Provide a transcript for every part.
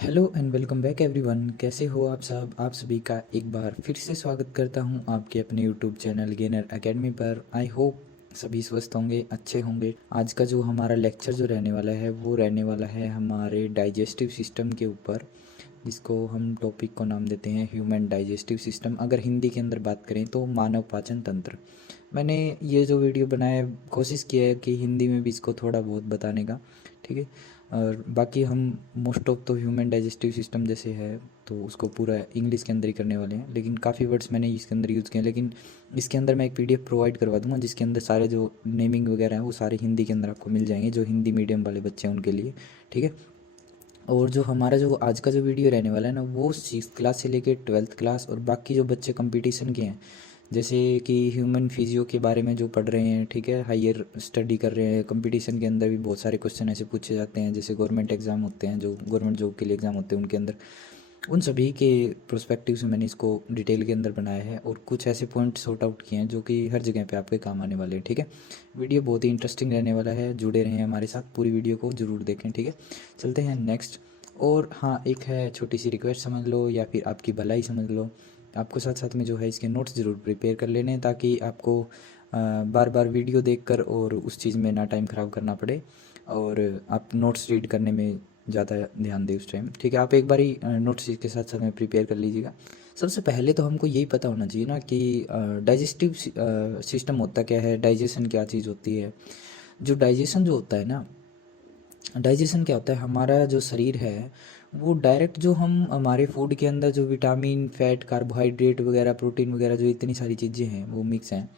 Hello and welcome back everyone. कैसे हो आप सब? आप सभी का एक बार फिर से स्वागत करता हूं आपके अपने यूट्यूब चैनल गेनर एकेडमी पर। आई होप सभी स्वस्थ होंगे, अच्छे होंगे। आज का जो हमारा लेक्चर जो रहने वाला है वो रहने वाला है हमारे डाइजेस्टिव सिस्टम के ऊपर, जिसको हम टॉपिक को नाम देते हैं ह्यूमन डाइजेस्टिव सिस्टम। अगर हिंदी के अंदर बात करें तो मानव पाचन तंत्र। मैंने ये जो वीडियो बनाया है, कोशिश की है कि हिंदी में भी इसको थोड़ा बहुत बताने का, ठीक है। और बाकी हम मोस्ट ऑफ तो ह्यूमन डाइजेस्टिव सिस्टम जैसे है तो उसको पूरा इंग्लिश के अंदर ही करने वाले हैं, लेकिन काफ़ी वर्ड्स मैंने इसके अंदर यूज़ किए हैं। लेकिन इसके अंदर मैं एक पीडीएफ प्रोवाइड करवा दूंगा जिसके अंदर सारे जो नेमिंग वगैरह हैं वो सारे हिंदी के अंदर आपको मिल जाएंगे, जो हिंदी मीडियम वाले बच्चे हैं उनके लिए, ठीक है। और जो हमारा जो आज का जो वीडियो रहने वाला है ना, वो 6th क्लास से लेके 12th क्लास और बाकी जो बच्चे कंपटीशन के हैं, जैसे कि ह्यूमन फिजियो के बारे में जो पढ़ रहे हैं, ठीक है, हायर स्टडी कर रहे हैं। कंपटीशन के अंदर भी बहुत सारे क्वेश्चन ऐसे पूछे जाते हैं, जैसे गवर्नमेंट एग्ज़ाम होते हैं, जो गवर्नमेंट जॉब के लिए एग्ज़ाम होते हैं उनके अंदर। उन सभी के प्रोस्पेक्टिव से मैंने इसको डिटेल के अंदर बनाया है और कुछ ऐसे पॉइंट सॉर्ट आउट किए हैं जो कि हर जगह पे आपके काम आने वाले हैं, ठीक है। वीडियो बहुत ही इंटरेस्टिंग रहने वाला है, जुड़े रहें हमारे साथ, पूरी वीडियो को ज़रूर देखें, ठीक है। चलते हैं नेक्स्ट। और हाँ, एक है छोटी सी रिक्वेस्ट समझ लो या फिर आपकी भलाई समझ लो, आपको साथ साथ में जो है इसके नोट्स ज़रूर प्रिपेयर कर लेने हैं, ताकि आपको बार बार वीडियो देखकर और उस चीज़ में ना टाइम ख़राब करना पड़े और आप नोट्स रीड करने में ज़्यादा ध्यान दें उस टाइम, ठीक है। आप एक बार ही नोट्स इसके साथ साथ में प्रिपेयर कर लीजिएगा। सबसे पहले तो हमको यही पता होना चाहिए ना कि डाइजेस्टिव सिस्टम होता क्या है, डाइजेशन क्या चीज़ होती है। जो डाइजेशन जो होता है ना, डाइजेशन क्या होता है, हमारा जो शरीर है वो डायरेक्ट जो हम हमारे फूड के अंदर जो विटामिन, फैट, कार्बोहाइड्रेट वगैरह, प्रोटीन वगैरह, जो इतनी सारी चीज़ें हैं वो मिक्स हैं,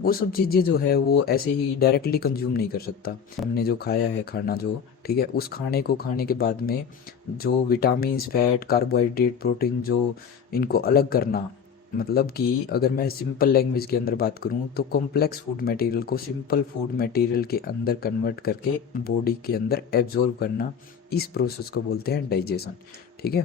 वो सब चीज़ें जो है वो ऐसे ही डायरेक्टली कंज्यूम नहीं कर सकता। हमने जो खाया है खाना जो, ठीक है, उस खाने को खाने के बाद में जो विटामिन, फैट, कार्बोहाइड्रेट, प्रोटीन, जो इनको अलग करना, मतलब कि अगर मैं सिंपल लैंग्वेज के अंदर बात करूं तो कॉम्प्लेक्स फूड मटेरियल को सिंपल फूड मटेरियल के अंदर कन्वर्ट करके बॉडी के अंदर एब्जॉर्ब करना, इस प्रोसेस को बोलते हैं डाइजेशन, ठीक है।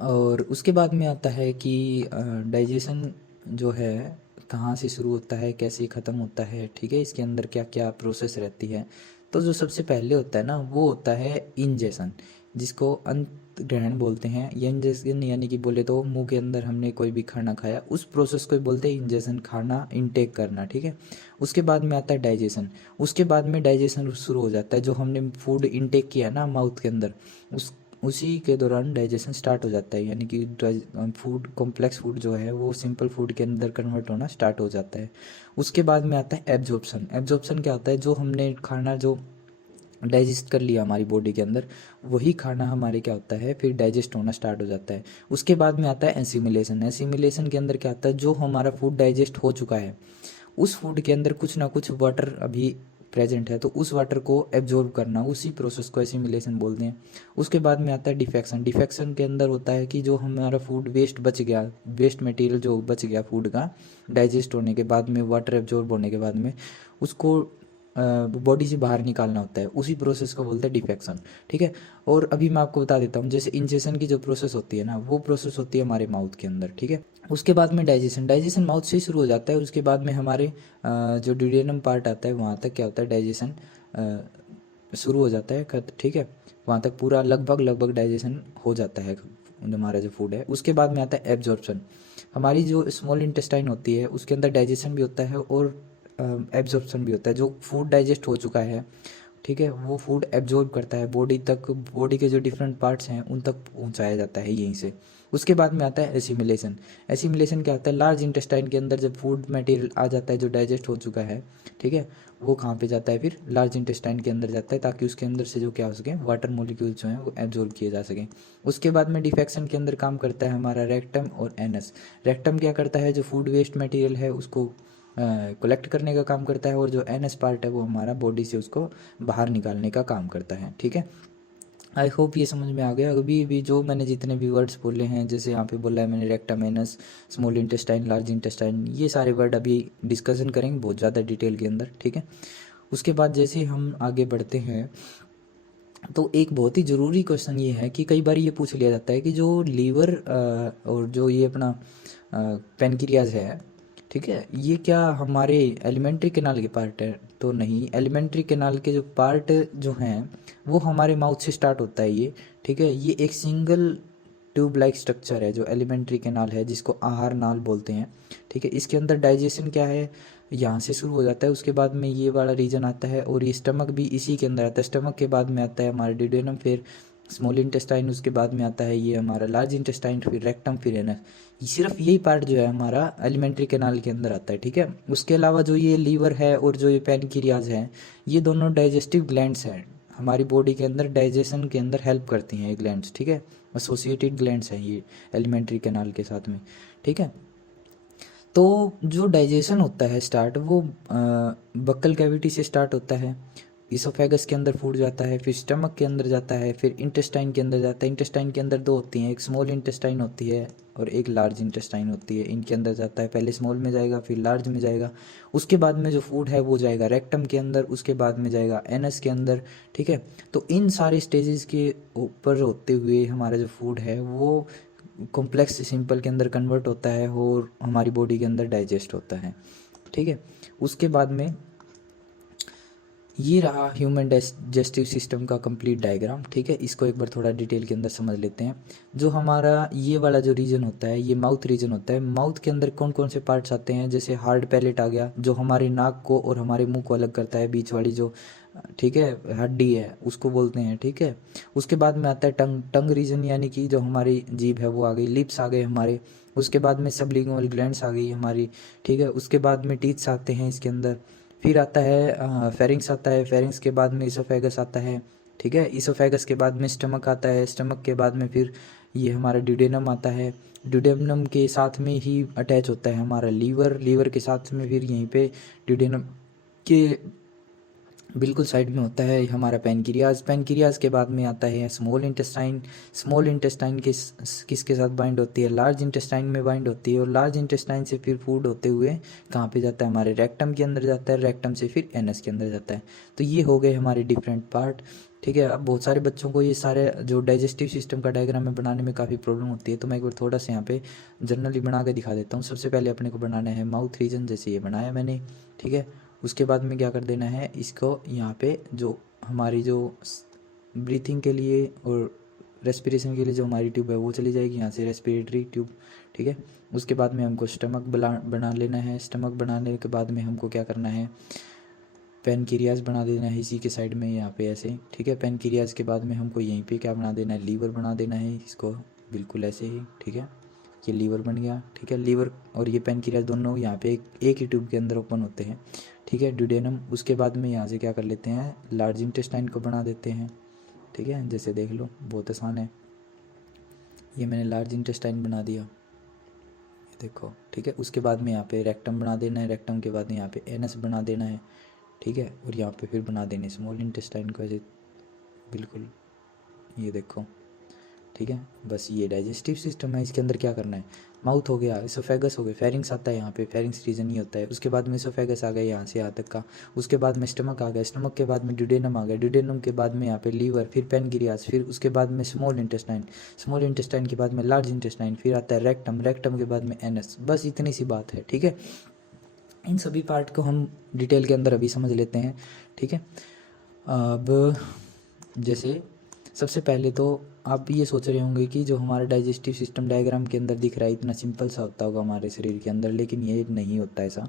और उसके बाद में आता है कि डाइजेशन जो है कहाँ से शुरू होता है, कैसे ख़त्म होता है, ठीक है, इसके अंदर क्या क्या प्रोसेस रहती है। तो जो सबसे पहले होता है ना वो होता है इंजेशन, जिसको अंत ग्रहण बोलते हैं। ये इंजेशन यानी कि बोले तो मुंह के अंदर हमने कोई भी खाना खाया, उस प्रोसेस को बोलते हैं इंजेशन, खाना इनटेक करना, ठीक है। उसके बाद में आता है डाइजेशन। उसके बाद में डाइजेशन शुरू हो जाता है, जो हमने फूड इनटेक किया ना माउथ के अंदर, उस उसी के दौरान डाइजेशन स्टार्ट हो जाता है, यानी कि फूड, कॉम्प्लेक्स फूड जो है वो सिंपल फूड के अंदर कन्वर्ट होना स्टार्ट हो जाता है। उसके बाद में आता है एब्जॉर्प्शन। एब्जॉर्प्शन क्या होता है, जो हमने खाना जो डाइजेस्ट कर लिया हमारी बॉडी के अंदर, वही खाना हमारे क्या होता है फिर डाइजेस्ट होना स्टार्ट हो जाता है। उसके बाद में आता है एसिमिलेशन। एसिमिलेशन के अंदर क्या होता है, जो हमारा फूड डाइजेस्ट हो चुका है उस फूड के अंदर कुछ ना कुछ वाटर अभी प्रेजेंट है, तो उस वाटर को एब्जॉर्ब करना, उसी प्रोसेस को एसिमिलेशन बोलते हैं। उसके बाद में आता है डिफेक्शन। डिफेक्शन के अंदर होता है कि जो हमारा फूड वेस्ट बच गया, वेस्ट मटेरियल जो बच गया फूड का डाइजेस्ट होने के बाद में, वाटर एब्जॉर्ब होने के बाद में, उसको बॉडी से बाहर निकालना होता है, उसी प्रोसेस को बोलते हैं डिफेक्शन, ठीक है। और अभी मैं आपको बता देता हूँ, जैसे इंजेशन की जो प्रोसेस होती है ना, वो प्रोसेस होती है हमारे माउथ के अंदर, ठीक है। उसके बाद में डाइजेशन, डाइजेशन माउथ से ही शुरू हो जाता है। उसके बाद में हमारे जो ड्यूडेनम पार्ट आता है वहाँ तक क्या होता है, डाइजेशन शुरू हो जाता है, ठीक है। वहाँ तक पूरा लगभग लगभग डाइजेशन हो जाता है हमारा जो फूड है। उसके बाद में आता है एब्जॉर्प्शन। हमारी जो स्मॉल इंटेस्टाइन होती है उसके अंदर डाइजेशन भी होता है और एब्जॉर्प्शन भी होता है। जो फूड डाइजेस्ट हो चुका है, ठीक है, वो फूड एब्जॉर्ब करता है बॉडी तक, बॉडी के जो डिफरेंट पार्ट्स हैं उन तक पहुंचाया जाता है यहीं से। उसके बाद में आता है एसिमिलेशन। एसिमिलेशन क्या होता है, लार्ज इंटेस्टाइन के अंदर जब फूड मटेरियल आ जाता है जो डाइजेस्ट हो चुका है, ठीक है, वो कहाँ पे जाता है, फिर लार्ज इंटेस्टाइन के अंदर जाता है, ताकि उसके अंदर से जो क्या हो सके, वाटर मोलिक्यूल्स जो हैं वो एब्जॉर्ब किए जा सकें। उसके बाद में डिफेक्शन के अंदर काम करता है हमारा रेक्टम और एनस। रेक्टम क्या करता है, जो फूड वेस्ट मटेरियल है उसको कलेक्ट करने का काम करता है, और जो एनएस पार्ट है वो हमारा बॉडी से उसको बाहर निकालने का काम करता है, ठीक है। आई होप ये समझ में आ गया। अभी भी जो मैंने जितने भी वर्ड्स बोले हैं, जैसे यहाँ पे बोला है मैंने rectum, anus, small intestine, large intestine, ये सारे वर्ड अभी डिस्कशन करेंगे बहुत ज़्यादा डिटेल के अंदर, ठीक है। उसके बाद जैसे हम आगे बढ़ते हैं तो एक बहुत ही ज़रूरी क्वेश्चन ये है कि कई बार ये पूछ लिया जाता है कि जो लीवर और जो ये अपना पेनक्रियाज है, ठीक है, ये क्या हमारे एलिमेंट्री कैनाल के पार्ट है? तो नहीं, एलिमेंट्री कैनाल के जो पार्ट जो हैं वो हमारे माउथ से स्टार्ट होता है ये, ठीक है। ये एक सिंगल ट्यूब लाइक स्ट्रक्चर है जो एलिमेंट्री कैनाल है, जिसको आहार नाल बोलते हैं। ठीक है। इसके अंदर डाइजेशन क्या है, यहाँ से शुरू हो जाता है, उसके बाद में ये वाला रीजन आता है, और ये स्टमक भी इसी के अंदर आता है। स्टमक के बाद में आता है हमारा डिडोनम, फिर स्मॉल इंटेस्टाइन, उसके बाद में आता है ये हमारा लार्ज इंटेस्टाइन, फिर रेक्टम, फिर एनस। सिर्फ यही पार्ट जो है हमारा एलिमेंट्री कैनाल के अंदर आता है। ठीक है। उसके अलावा जो ये लीवर है और जो ये पैनक्रियाज है, ये दोनों डाइजेस्टिव ग्लैंड्स हैं हमारी बॉडी के अंदर, डाइजेशन के अंदर हेल्प करती हैं ये ग्लैंड्स। ठीक है। एसोसिएटेड ग्लैंड्स हैं ये एलिमेंट्री कैनाल के साथ में। ठीक है। तो जो डाइजेशन होता है स्टार्ट, वो बक्कल कैविटी से स्टार्ट होता है। इसोफेगस के अंदर फूड जाता है, फिर स्टमक के अंदर जाता है, फिर इंटेस्टाइन के अंदर जाता है। इंटेस्टाइन के अंदर दो होती हैं, एक स्मॉल इंटेस्टाइन होती है और एक लार्ज इंटेस्टाइन होती है। इनके अंदर जाता है, पहले स्मॉल में जाएगा, फिर लार्ज में जाएगा। उसके बाद में जो फूड है वो जाएगा रेक्टम के अंदर, उसके बाद में जाएगा एनस के अंदर। ठीक है। तो इन सारे स्टेजेस के ऊपर होते हुए हमारा जो फूड है वो कॉम्प्लेक्स से सिंपल के अंदर कन्वर्ट होता है और हमारी बॉडी के अंदर डाइजेस्ट होता है। ठीक है। उसके बाद में ये रहा ह्यूमन डाइजेस्टिव सिस्टम का कंप्लीट डायग्राम। ठीक है। इसको एक बार थोड़ा डिटेल के अंदर समझ लेते हैं। जो हमारा ये वाला जो रीजन होता है, ये माउथ रीजन होता है। माउथ के अंदर कौन कौन से पार्ट्स आते हैं, जैसे हार्ड पैलेट आ गया, जो हमारे नाक को और हमारे मुंह को अलग करता है, बीच वाली जो ठीक है हड्डी है उसको बोलते हैं। ठीक है। उसके बाद में आता है टंग, टंग रीजन, यानी कि जो हमारी जीभ है वो आ गई, लिप्स आ गए हमारे। उसके बाद में सबलिंगुअल ग्लैंड्स आ गई हमारी। ठीक है। उसके बाद में टीथ्स आते हैं इसके अंदर। फिर आता है फेरिंग्स आता है, फेरिंग्स के बाद में इसोफेगस आता है। ठीक है। इसोफेगस के बाद में स्टमक आता है, स्टमक के बाद में फिर ये हमारा ड्यूडेनम आता है। ड्यूडेनम के साथ में ही अटैच होता है हमारा लीवर, लीवर के साथ में फिर यहीं पे ड्यूडेनम के बिल्कुल साइड में होता है हमारा पैनक्रियाज। पैनक्रियाज के बाद में आता है स्मॉल इंटेस्टाइन। स्मॉल इंटेस्टाइन किसके साथ बाइंड होती है, लार्ज इंटेस्टाइन में बाइंड होती है, और लार्ज इंटेस्टाइन से फिर फूड होते हुए कहाँ पे जाता है, हमारे रेक्टम के अंदर जाता है, रेक्टम से फिर एनस के अंदर जाता है। तो ये हो गए हमारे डिफरेंट पार्ट। ठीक है। अब बहुत सारे बच्चों को ये सारे जो डाइजेस्टिव सिस्टम का डायग्राम में बनाने में काफ़ी प्रॉब्लम होती है, तो मैं एक बार थोड़ा सा यहाँ पे जनरली बना के दिखा देता हूँ। सबसे पहले अपने को बनाना है माउथ रीजन, जैसे ये बनाया मैंने। ठीक है। उसके बाद में क्या कर देना है, इसको यहाँ पे जो हमारी जो ब्रीथिंग के लिए और रेस्पिरेशन के लिए जो हमारी ट्यूब है वो चली जाएगी, यहाँ से रेस्पिरेटरी ट्यूब। ठीक है। उसके बाद में हमको स्टमक बना लेना है। स्टमक बनाने के बाद में हमको क्या करना है, पैनक्रियाज बना देना है इसी के साइड में यहाँ पे ऐसे। ठीक है। पैनक्रियाज के बाद में हमको यहीं पे क्या बना देना है, लीवर बना देना है इसको, बिल्कुल ऐसे ही। ठीक है। ये लीवर बन गया। ठीक है। लीवर और ये पैनक्रियाज दोनों यहाँ पे एक ही ट्यूब के अंदर ओपन होते हैं। ठीक है। ड्यूडेनम। उसके बाद में यहाँ से क्या कर लेते हैं, लार्ज इंटेस्टाइन को बना देते हैं। ठीक है। जैसे देख लो, बहुत आसान है। ये मैंने लार्ज इंटेस्टाइन बना दिया, ये देखो। ठीक है। उसके बाद में यहाँ पे रेक्टम बना देना है। रेक्टम के बाद में यहाँ पे एनस बना देना है। ठीक है। और यहाँ पे फिर बना देने स्मॉल इंटेस्टाइन को ऐसे, बिल्कुल ये देखो। ठीक है। बस ये डाइजेस्टिव सिस्टम है। इसके अंदर क्या करना है, माउथ हो गया, इसोफेगस हो गया, फेरिंग्स आता है यहाँ पे, फेरिंग्स रीजन ही होता है। उसके बाद में इसोफेगस आ गया यहाँ से यहाँ तक का। उसके बाद में स्टमक आ गया, स्टमक के बाद में ड्यूडेनम आ गया, ड्यूडेनम के बाद में यहाँ पे लीवर, फिर पैनक्रियाज, फिर उसके बाद में स्मॉल इंटेस्टाइन, स्मॉल इंटेस्टाइन के बाद में लार्ज इंटेस्टाइन, फिर आता है रेक्टम, रेक्टम के बाद में एनस। बस इतनी सी बात है। ठीक है। इन सभी पार्ट को हम डिटेल के अंदर अभी समझ लेते हैं। ठीक है। अब जैसे सबसे पहले तो आप ये सोच रहे होंगे कि जो हमारा डाइजेस्टिव सिस्टम डायग्राम के अंदर दिख रहा है इतना सिंपल सा होता होगा हमारे शरीर के अंदर, लेकिन ये नहीं होता ऐसा।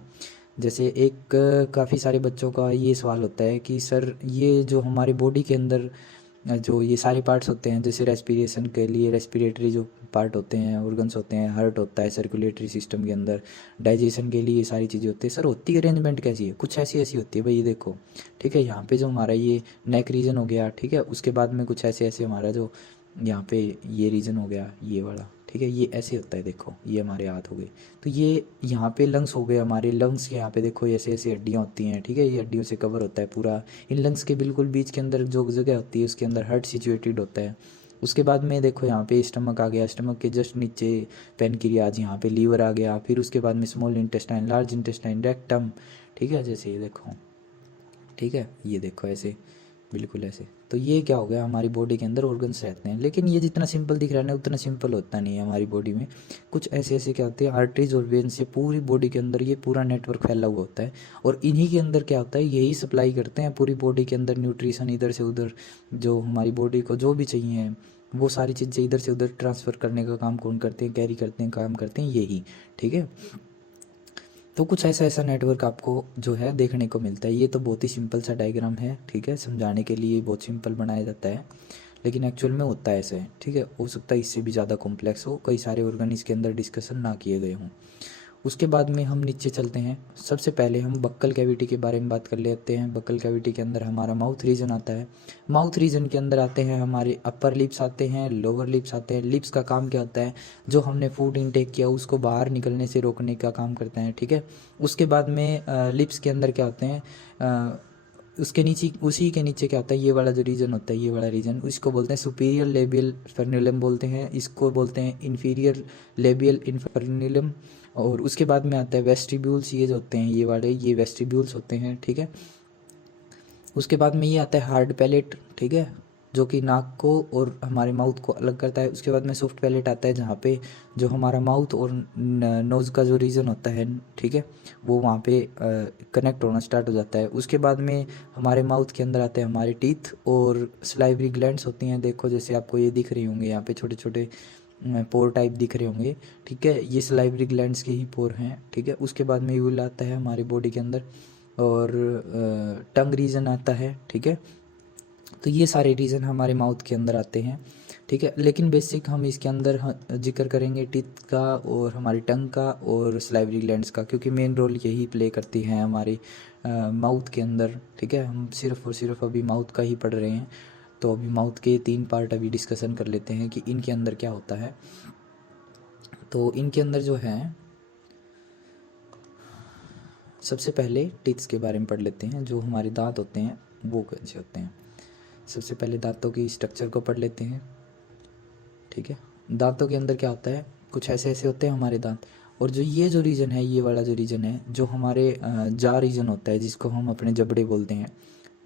जैसे एक काफ़ी सारे बच्चों का ये सवाल होता है कि सर ये जो हमारी बॉडी के अंदर जो ये सारे पार्ट्स होते हैं, जैसे रेस्पिरेशन के लिए रेस्पिरेटरी जो पार्ट होते हैं, ऑर्गन्स होते हैं, हार्ट होता है सर्कुलेटरी सिस्टम के अंदर, डाइजेशन के लिए ये सारी चीज़ें होती है। सर होती अरेंजमेंट कैसी है, कुछ ऐसी ऐसी होती है भाई, ये देखो। ठीक है। यहाँ पे जो हमारा ये नेक रीजन हो गया। ठीक है। उसके बाद में कुछ ऐसे ऐसे हमारा जो यहाँ पे ये रीजन हो गया, ये वाला। ठीक है। ये ऐसे होता है, देखो ये हमारे हाथ हो गए। तो ये यहाँ पे लंग्स हो गए हमारे, लंग्स के यहाँ पे देखो ऐसे ऐसे हड्डियाँ होती हैं। ठीक है। ये हड्डियों से कवर होता है पूरा। इन लंग्स के बिल्कुल बीच के अंदर जो जगह होती है उसके अंदर हार्ट सिचुएटेड होता है। उसके बाद में देखो यहाँ पे स्टमक आ गया, स्टमक के जस्ट नीचे पैनक्रियाज, यहाँ पे लीवर आ गया, फिर उसके बाद में small intestine, large intestine, rectum. ठीक है। जैसे ये देखो। ठीक है। ये देखो ऐसे, बिल्कुल ऐसे। तो ये क्या हो गया, हमारी बॉडी के अंदर ऑर्गन्स रहते हैं। लेकिन ये जितना सिंपल दिख रहा है ना उतना सिंपल होता नहीं है हमारी बॉडी में। कुछ ऐसे ऐसे क्या होते हैं, आर्टरीज और वेन से पूरी बॉडी के अंदर ये पूरा नेटवर्क फैला हुआ होता है, और इन्हीं के अंदर क्या होता है, यही सप्लाई करते हैं पूरी बॉडी के अंदर न्यूट्रिशन इधर से उधर, जो हमारी बॉडी को जो भी चाहिए वो सारी चीज़ें इधर से उधर ट्रांसफ़र करने का काम कौन करते हैं, कैरी करते हैं, काम करते हैं यही, ठीक है। तो कुछ ऐसा ऐसा नेटवर्क आपको जो है देखने को मिलता है। ये तो बहुत ही सिंपल सा डायग्राम है, ठीक है, समझाने के लिए बहुत सिंपल बनाया जाता है, लेकिन एक्चुअल में होता है ऐसे है, ठीक है। हो सकता है इससे भी ज़्यादा कॉम्प्लेक्स हो, कई सारे ऑर्गन इसके अंदर डिस्कशन ना किए गए हों। उसके बाद में हम नीचे चलते हैं। सबसे पहले हम बक्कल कैविटी के बारे में बात कर लेते हैं। बक्कल कैविटी के अंदर हमारा माउथ रीजन आता है। माउथ रीजन के अंदर आते हैं हमारे अपर लिप्स आते हैं, लोअर लिप्स आते हैं। लिप्स का काम क्या होता है, जो हमने फूड इनटेक किया उसको बाहर निकलने से रोकने का काम करते हैं, ठीक है। उसके बाद में लिप्स के अंदर क्या होते हैं, उसके नीचे, उसी के नीचे क्या होता है, ये वाला जो रीजन होता है, ये वाला रीजन, इसको बोलते हैं सुपीरियर लेबियल फर्निलम बोलते हैं, इसको बोलते हैं इन्फीरियर लेबियल इन्फर्निलम। और उसके बाद में आता है वेस्टिब्यूल्स, ये जो होते हैं ये वाले, ये वेस्टिब्यूल्स होते हैं, ठीक है। उसके बाद में ये आता है हार्ड पैलेट, ठीक है, जो कि नाक को और हमारे माउथ को अलग करता है। उसके बाद में सॉफ्ट पैलेट आता है, जहाँ पे जो हमारा माउथ और नोज़ का जो रीजन होता है, ठीक है, वो वहाँ पे कनेक्ट होना स्टार्ट हो जाता है। उसके बाद में हमारे माउथ के अंदर आते हैं हमारे टीथ और स्लाइवरी ग्लैंड्स होती हैं। देखो जैसे आपको ये दिख रही होंगे यहाँ पे छोटे छोटे पोर टाइप दिख रहे होंगे, ठीक है, ये सलाइवरी ग्लैंड्स के ही पोर हैं, ठीक है। उसके बाद में यूल आता है हमारी बॉडी के अंदर और टंग रीजन आता है, ठीक है। तो ये सारे रीजन हमारे माउथ के अंदर आते हैं, ठीक है। लेकिन बेसिक हम इसके अंदर जिक्र करेंगे टीथ का और हमारी टंग का और सलाइवरी ग्लैंड्स का, क्योंकि मेन रोल यही प्ले करती हैं हमारी माउथ के अंदर, ठीक है। हम सिर्फ और सिर्फ अभी माउथ का ही पढ़ रहे हैं, तो अभी माउथ के 3 पार्ट अभी डिस्कशन कर लेते हैं कि इनके अंदर क्या होता है। तो इनके अंदर जो है, सबसे पहले टीथ्स के बारे में पढ़ लेते हैं। जो हमारे दांत होते हैं वो कैसे होते हैं। सबसे पहले दांतों की स्ट्रक्चर को पढ़ लेते हैं, ठीक है। दांतों के अंदर क्या होता है, कुछ ऐसे ऐसे होते हैं हमारे दांत। और जो ये जो रीजन है, ये वाला जो रीजन है, जो हमारे जा रीजन होता है, जिसको हम अपने जबड़े बोलते हैं,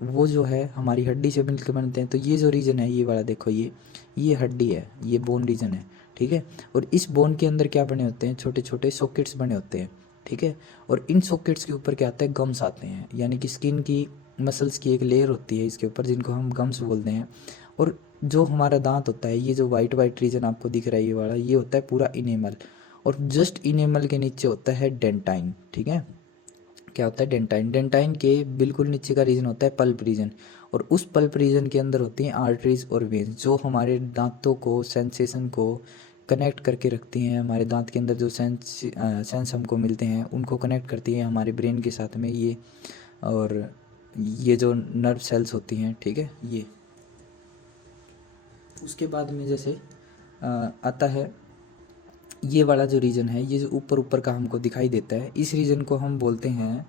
वो जो है हमारी हड्डी से मिलकर बनते हैं। तो ये जो रीजन है, ये वाला देखो, ये हड्डी है, ये बोन रीजन है, ठीक है। और इस बोन के अंदर क्या बने होते हैं, छोटे छोटे सॉकेट्स बने होते हैं, ठीक है। और इन सॉकेट्स के ऊपर क्या आता है, गम्स आते हैं, यानी कि स्किन की मसल्स की एक लेयर होती है इसके ऊपर, जिनको हम गम्स बोलते हैं। और जो हमारा दांत होता है, ये जो वाइट वाइट रीजन आपको दिख रहा है, ये वाला, ये होता है पूरा इनेमल। और जस्ट इनेमल के नीचे होता है डेंटाइन, ठीक है। क्या होता है, डेंटाइन। डेंटाइन के बिल्कुल नीचे का रीजन होता है पल्प रीजन। और उस पल्प रीजन के अंदर होती हैं आर्टरीज और वेन्स, जो हमारे दांतों को, सेंसेशन को कनेक्ट करके रखती हैं। हमारे दांत के अंदर जो सेंस हमको मिलते हैं उनको कनेक्ट करती हैं हमारे ब्रेन के साथ में ये। और ये जो नर्व सेल्स होती हैं, ठीक है, ये। उसके बाद में जैसे आता है ये वाला जो रीजन है, ये जो ऊपर ऊपर का हमको दिखाई देता है, इस रीजन को हम बोलते हैं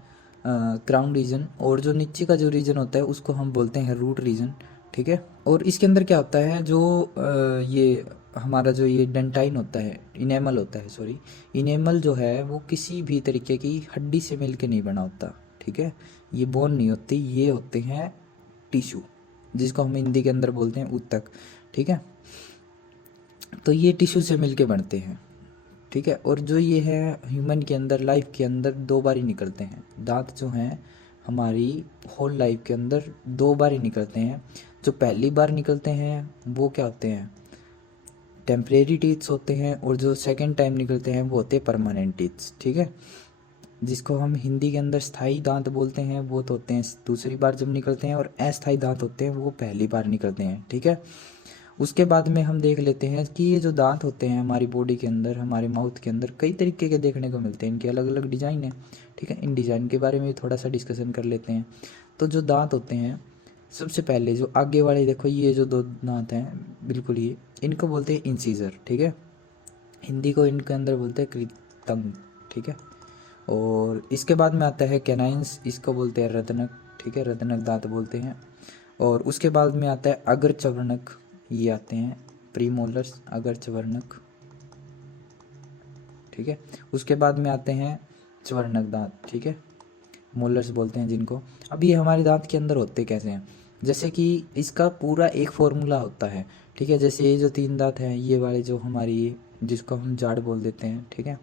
क्राउन रीजन। और जो नीचे का जो रीजन होता है उसको हम बोलते हैं रूट रीजन, ठीक है। और इसके अंदर क्या होता है, जो ये हमारा जो ये डेंटाइन होता है, इनेमल होता है, सॉरी, इनेमल जो है वो किसी भी तरीके की हड्डी से मिल के नहीं बना होता, ठीक है। ये बोन नहीं होती, ये होते हैं टिश्यू, जिसको हम हिंदी के अंदर बोलते हैं ऊतक, ठीक है। तो ये टिश्यू से मिल के बनते हैं, ठीक है। और जो ये है ह्यूमन के अंदर, लाइफ के अंदर 2 बार ही निकलते हैं दांत, जो हैं हमारी होल लाइफ के अंदर 2 बार ही निकलते हैं। जो पहली बार निकलते हैं वो क्या होते हैं, टेम्परेरी टीथ्स होते हैं। और जो सेकंड टाइम निकलते हैं वो होते हैं परमानेंट टीथ्स, ठीक है, जिसको हम हिंदी के अंदर स्थायी दांत बोलते हैं। वो तो होते हैं दूसरी बार जब निकलते हैं, और अस्थायी दांत होते हैं वो पहली बार निकलते हैं, ठीक है। उसके बाद में हम देख लेते हैं कि ये जो दांत होते हैं हमारी बॉडी के अंदर, हमारे माउथ के अंदर कई तरीके के देखने को मिलते हैं, इनके अलग अलग डिज़ाइन है, ठीक है। इन डिज़ाइन के बारे में थोड़ा सा डिस्कशन कर लेते हैं। तो जो दांत होते हैं, सबसे पहले जो आगे वाले देखो, ये जो 2 दांत हैं बिल्कुल ये, इनको बोलते हैं इंसीजर, ठीक है। हिंदी को इनके अंदर बोलते हैं कृतंग, ठीक है। और इसके बाद में आता है कैनाइंस, इसको बोलते हैं रत्नक, ठीक है, रत्नक दांत बोलते हैं। और उसके बाद में आता है अग्र चवर्णक, ये आते हैं प्रीमोलर्स, अग्र चवर्णक, ठीक है। उसके बाद में आते हैं चवर्णक दांत, ठीक है, मोलर्स बोलते हैं जिनको। अब ये हमारे दांत के अंदर होते कैसे हैं, जैसे कि इसका पूरा एक फॉर्मूला होता है, ठीक है। जैसे ये जो 3 दांत हैं, ये वाले जो हमारी, जिसको हम जाड़ बोल देते हैं, ठीक है।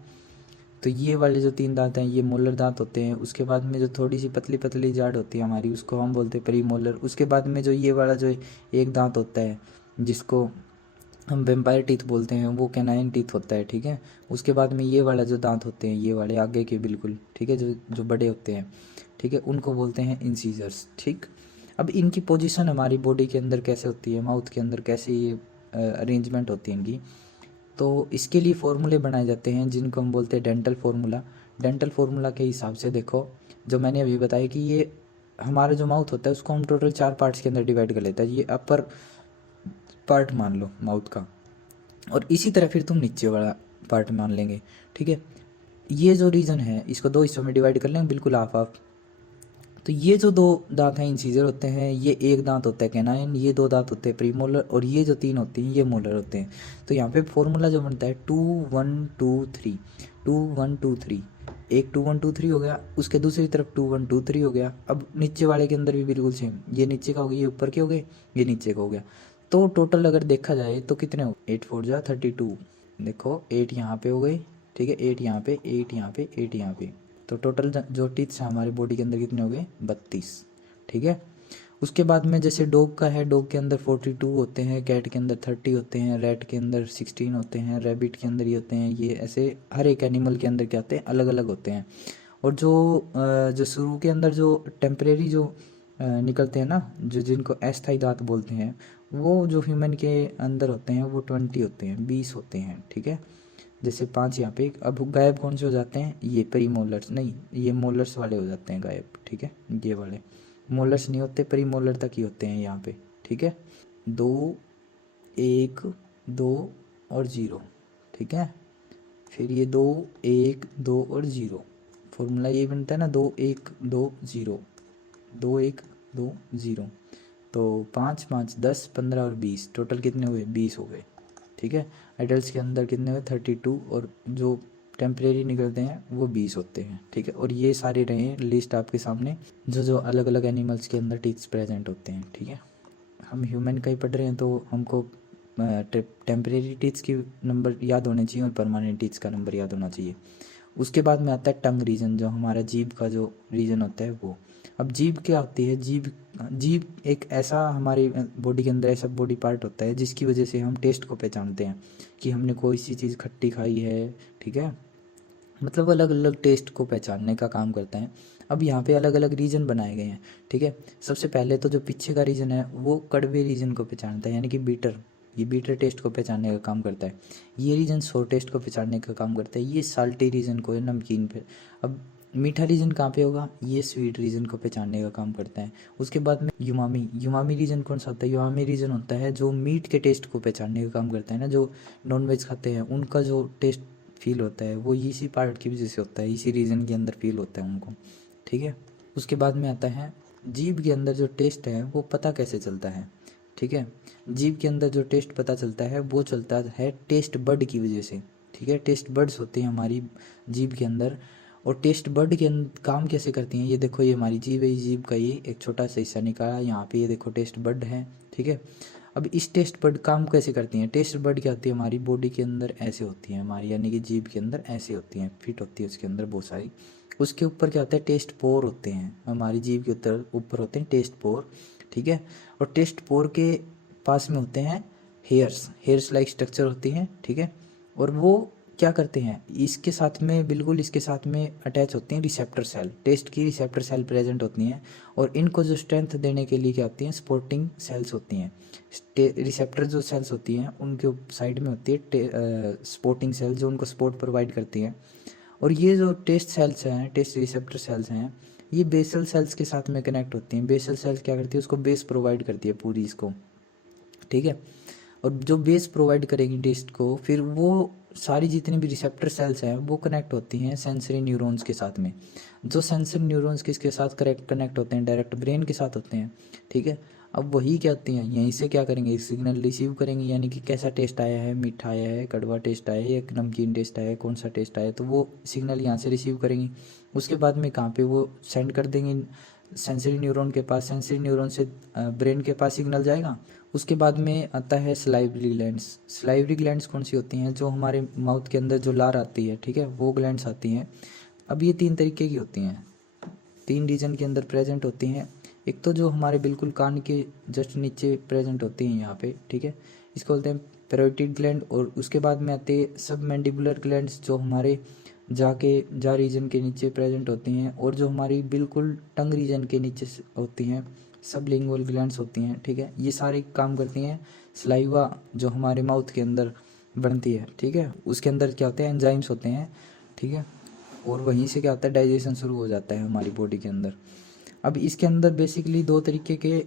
तो ये वाले जो 3 दांत हैं ये मोलर दांत होते हैं। उसके बाद में जो थोड़ी सी पतली पतली जाड़ होती है हमारी, उसको हम बोलते हैं प्री मोलर। उसके बाद में जो ये वाला जो एक दांत होता है, जिसको हम वेम्पायर टीथ बोलते हैं, वो कैनाइन टीथ होता है, ठीक है। उसके बाद में ये वाला जो दांत होते हैं, ये वाले आगे के बिल्कुल, ठीक है, जो जो बड़े होते हैं, ठीक है, उनको बोलते हैं इंसीजर्स, ठीक। अब इनकी पोजीशन हमारी बॉडी के अंदर कैसे होती है, माउथ के अंदर कैसे ये अरेंजमेंट होती है इनकी, तो इसके लिए फॉर्मूले बनाए जाते हैं जिनको हम बोलते हैं डेंटल फार्मूला। डेंटल फार्मूला के हिसाब से देखो, जो मैंने अभी बताया कि ये हमारा जो माउथ होता है उसको हम टोटल 4 पार्ट्स के अंदर डिवाइड कर लेते हैं। ये अपर पार्ट मान लो माउथ का, और इसी तरह फिर तुम नीचे वाला पार्ट मान लेंगे, ठीक है। ये जो रीजन है इसको 2 हिस्सों में डिवाइड कर लेंगे, बिल्कुल हाफ हाफ। तो ये जो 2 दांत हैं इंसीजर होते हैं, ये एक दांत होता है कैनाइन, ये 2 दांत होते हैं प्रीमोलर, और ये जो 3 होते हैं ये मोलर होते हैं। तो यहाँ पे फॉर्मूला जो बनता है 2 1 2 3, 2 1 2 3, एक 2 1 2 3 हो गया, उसके दूसरी तरफ 2 1 2 3 हो गया। अब नीचे वाले के अंदर भी बिल्कुल सेम, ये नीचे का हो गया, ये ऊपर के हो गए, ये नीचे का हो गया। तो टोटल अगर देखा जाए तो कितने हो, 8 4 जा 32, देखो 8 यहाँ पे हो गई, ठीक है, 8 यहाँ पे, 8 यहाँ पे, 8 यहाँ पे। तो टोटल जो टीथ्स हैं हमारी बॉडी के अंदर कितने हो गए, 32, ठीक है। उसके बाद में जैसे डॉग का है, डॉग के अंदर 42 होते हैं, कैट के अंदर 30 होते हैं, रैट के अंदर 16 होते हैं, रैबिट के अंदर ये होते हैं, ये ऐसे हर एक एनिमल के अंदर क्या होते हैं, अलग अलग होते हैं। और जो शुरू के अंदर जो टेम्परेरी जो निकलते हैं ना, जो जिनको अस्थायी दांत बोलते हैं, वो जो ह्यूमन के अंदर होते हैं वो 20 होते हैं, 20 होते हैं, ठीक है। जैसे 5 यहाँ पे, अब गायब कौन से हो जाते हैं, ये प्री मोलर्स नहीं, ये मोलर्स वाले हो जाते हैं गायब, ठीक है। ये वाले मोलर्स नहीं होते, प्री मोलर तक ही होते हैं यहाँ पे, ठीक है। 2 1 2 और 0, ठीक है। फिर ये 2 1 2 और 0, फॉर्मूला ये बनता है ना, 2 1 2 0, 2 1 2 0। तो 5 5 10 15 और 20, टोटल कितने हुए, 20 हो गए, ठीक है। एडल्ट्स के अंदर कितने हुए, 32, और जो टेम्परेरी निकलते हैं वो 20 होते हैं, ठीक है। और ये सारे रहे लिस्ट आपके सामने, जो जो अलग अलग एनिमल्स के अंदर टीथ्स प्रेजेंट होते हैं, ठीक है। हम ह्यूमन का ही पढ़ रहे हैं तो हमको टेम्परेरी टीथ्स की नंबर याद होने चाहिए और परमानेंट टीथ्स का नंबर याद होना चाहिए। उसके बाद में आता है टंग रीजन, जो हमारा जीभ का जो रीजन होता है वो। अब जीभ क्या होती है, जीभ जीभ एक ऐसा हमारी बॉडी के अंदर ऐसा बॉडी पार्ट होता है जिसकी वजह से हम टेस्ट को पहचानते हैं कि हमने कोई सी चीज़ खट्टी खाई है, ठीक है। मतलब अलग अलग टेस्ट को पहचानने का काम करता है। अब यहाँ पे अलग अलग रीजन बनाए गए हैं, ठीक है। सबसे पहले तो जो पीछे का रीजन है वो कड़वे रीजन को पहचानता है, यानी कि बीटर, ये बीटर टेस्ट को पहचानने का काम करता है। ये रीजन सोर टेस्ट को पहचानने का काम करता है। ये साल्टी रीजन को है, नमकीन पे। अब मीठा रीजन कहाँ पे होगा, ये स्वीट रीजन को पहचानने का काम करता है। उसके बाद में युमामी, युमामी रीजन कौन सा होता है, युमामी रीजन होता है जो मीट के टेस्ट को पहचानने का काम करता है ना, जो नॉनवेज खाते हैं उनका जो टेस्ट फील होता है वो इसी पार्ट की वजह से होता है, इसी रीजन के अंदर फील होता है उनको, ठीक है। उसके बाद में आता है जीभ के अंदर जो टेस्ट है वो पता कैसे चलता है, ठीक है। जीभ के अंदर जो टेस्ट पता चलता है वो चलता है टेस्ट बड की वजह से, ठीक है। टेस्ट बड्स होते हैं हमारी जीभ के अंदर, और टेस्ट बड के काम कैसे करती हैं, ये देखो, ये हमारी जीभ है, जीभ का ये एक छोटा सा हिस्सा निकाला यहाँ पे, ये देखो टेस्ट बड है, ठीक है। अब इस टेस्ट बड काम कैसे करती हैं, टेस्ट बड क्या होती है, हमारी बॉडी के अंदर ऐसे होती है हमारी, यानी कि जीभ के अंदर ऐसे होती हैं, फिट होती है उसके अंदर बहुत सारी। उसके ऊपर क्या होता है, टेस्ट पोर होते हैं हमारी जीभ के ऊपर होते हैं टेस्ट पोर, ठीक है। और टेस्ट पोर के पास में होते हैं हेयर्स, हेयर्स लाइक स्ट्रक्चर होती हैं, ठीक है। और वो क्या करते हैं, इसके साथ में बिल्कुल इसके साथ में अटैच होते हैं रिसेप्टर सेल, टेस्ट की रिसेप्टर सेल प्रेजेंट होती हैं, और इनको जो स्ट्रेंथ देने के लिए क्या होती हैं, स्पोर्टिंग सेल्स होती हैं। रिसेप्टर जो सेल्स होती हैं उनके साइड में होती है स्पोर्टिंग सेल, जो उनको सपोर्ट प्रोवाइड करती हैं। और ये जो टेस्ट सेल्स हैं, टेस्ट रिसेप्टर सेल्स हैं, ये बेसल सेल्स के साथ में कनेक्ट होती हैं। बेसल सेल्स क्या करती है, उसको बेस प्रोवाइड करती है पूरी इसको, ठीक है। और जो बेस प्रोवाइड करेगी टेस्ट को, फिर वो सारी जितनी भी रिसेप्टर सेल्स हैं वो कनेक्ट होती हैं सेंसरी न्यूरॉन्स के साथ में। जो सेंसरी न्यूरॉन्स किसके साथ कनेक्ट होते हैं, डायरेक्ट ब्रेन के साथ होते हैं, ठीक है। अब वही क्या होती हैं, यहीं से क्या करेंगे, सिग्नल रिसीव करेंगे, यानी कि कैसा टेस्ट आया है, मीठा आया है, कड़वा टेस्ट आया है, एक नमकीन टेस्ट आया है, कौन सा टेस्ट आया है, तो वो सिग्नल यहाँ से रिसीव करेंगी। उसके बाद में कहाँ पे वो सेंड कर देंगे सेंसरी न्यूरॉन के पास, सेंसरी न्यूरॉन से ब्रेन के पास सिग्नल जाएगा। उसके बाद में आता है स्लाइवरी ग्लैंड्स। स्लाइवरी ग्लैंड्स कौन सी होती हैं, जो हमारे माउथ के अंदर जो लार आती है, ठीक है, वो ग्लैंड्स आती हैं। अब ये 3 तरीके की होती हैं, 3 रीजन के अंदर प्रेजेंट होती हैं। एक तो जो हमारे बिल्कुल कान के जस्ट नीचे प्रेजेंट होती हैं यहाँ पे, ठीक है, इसको बोलते हैं पैरोटिड ग्लैंड, और उसके बाद में आते हैं सब मैंडिबुलर ग्लैंड्स जो हमारे जा रीजन के नीचे प्रेजेंट होती हैं, और जो हमारी बिल्कुल टंग रीजन के नीचे होती हैं सब लिंगुअल ग्लैंड्स होती हैं। ठीक है, ये सारे काम करती हैं। सलाइवा जो हमारे माउथ के अंदर बनती है, ठीक है, उसके अंदर क्या होते हैं, एंजाइम्स होते हैं। ठीक है, और वहीं से क्या होता है, डाइजेशन शुरू हो जाता है हमारी बॉडी के अंदर। अब इसके अंदर बेसिकली दो तरीके के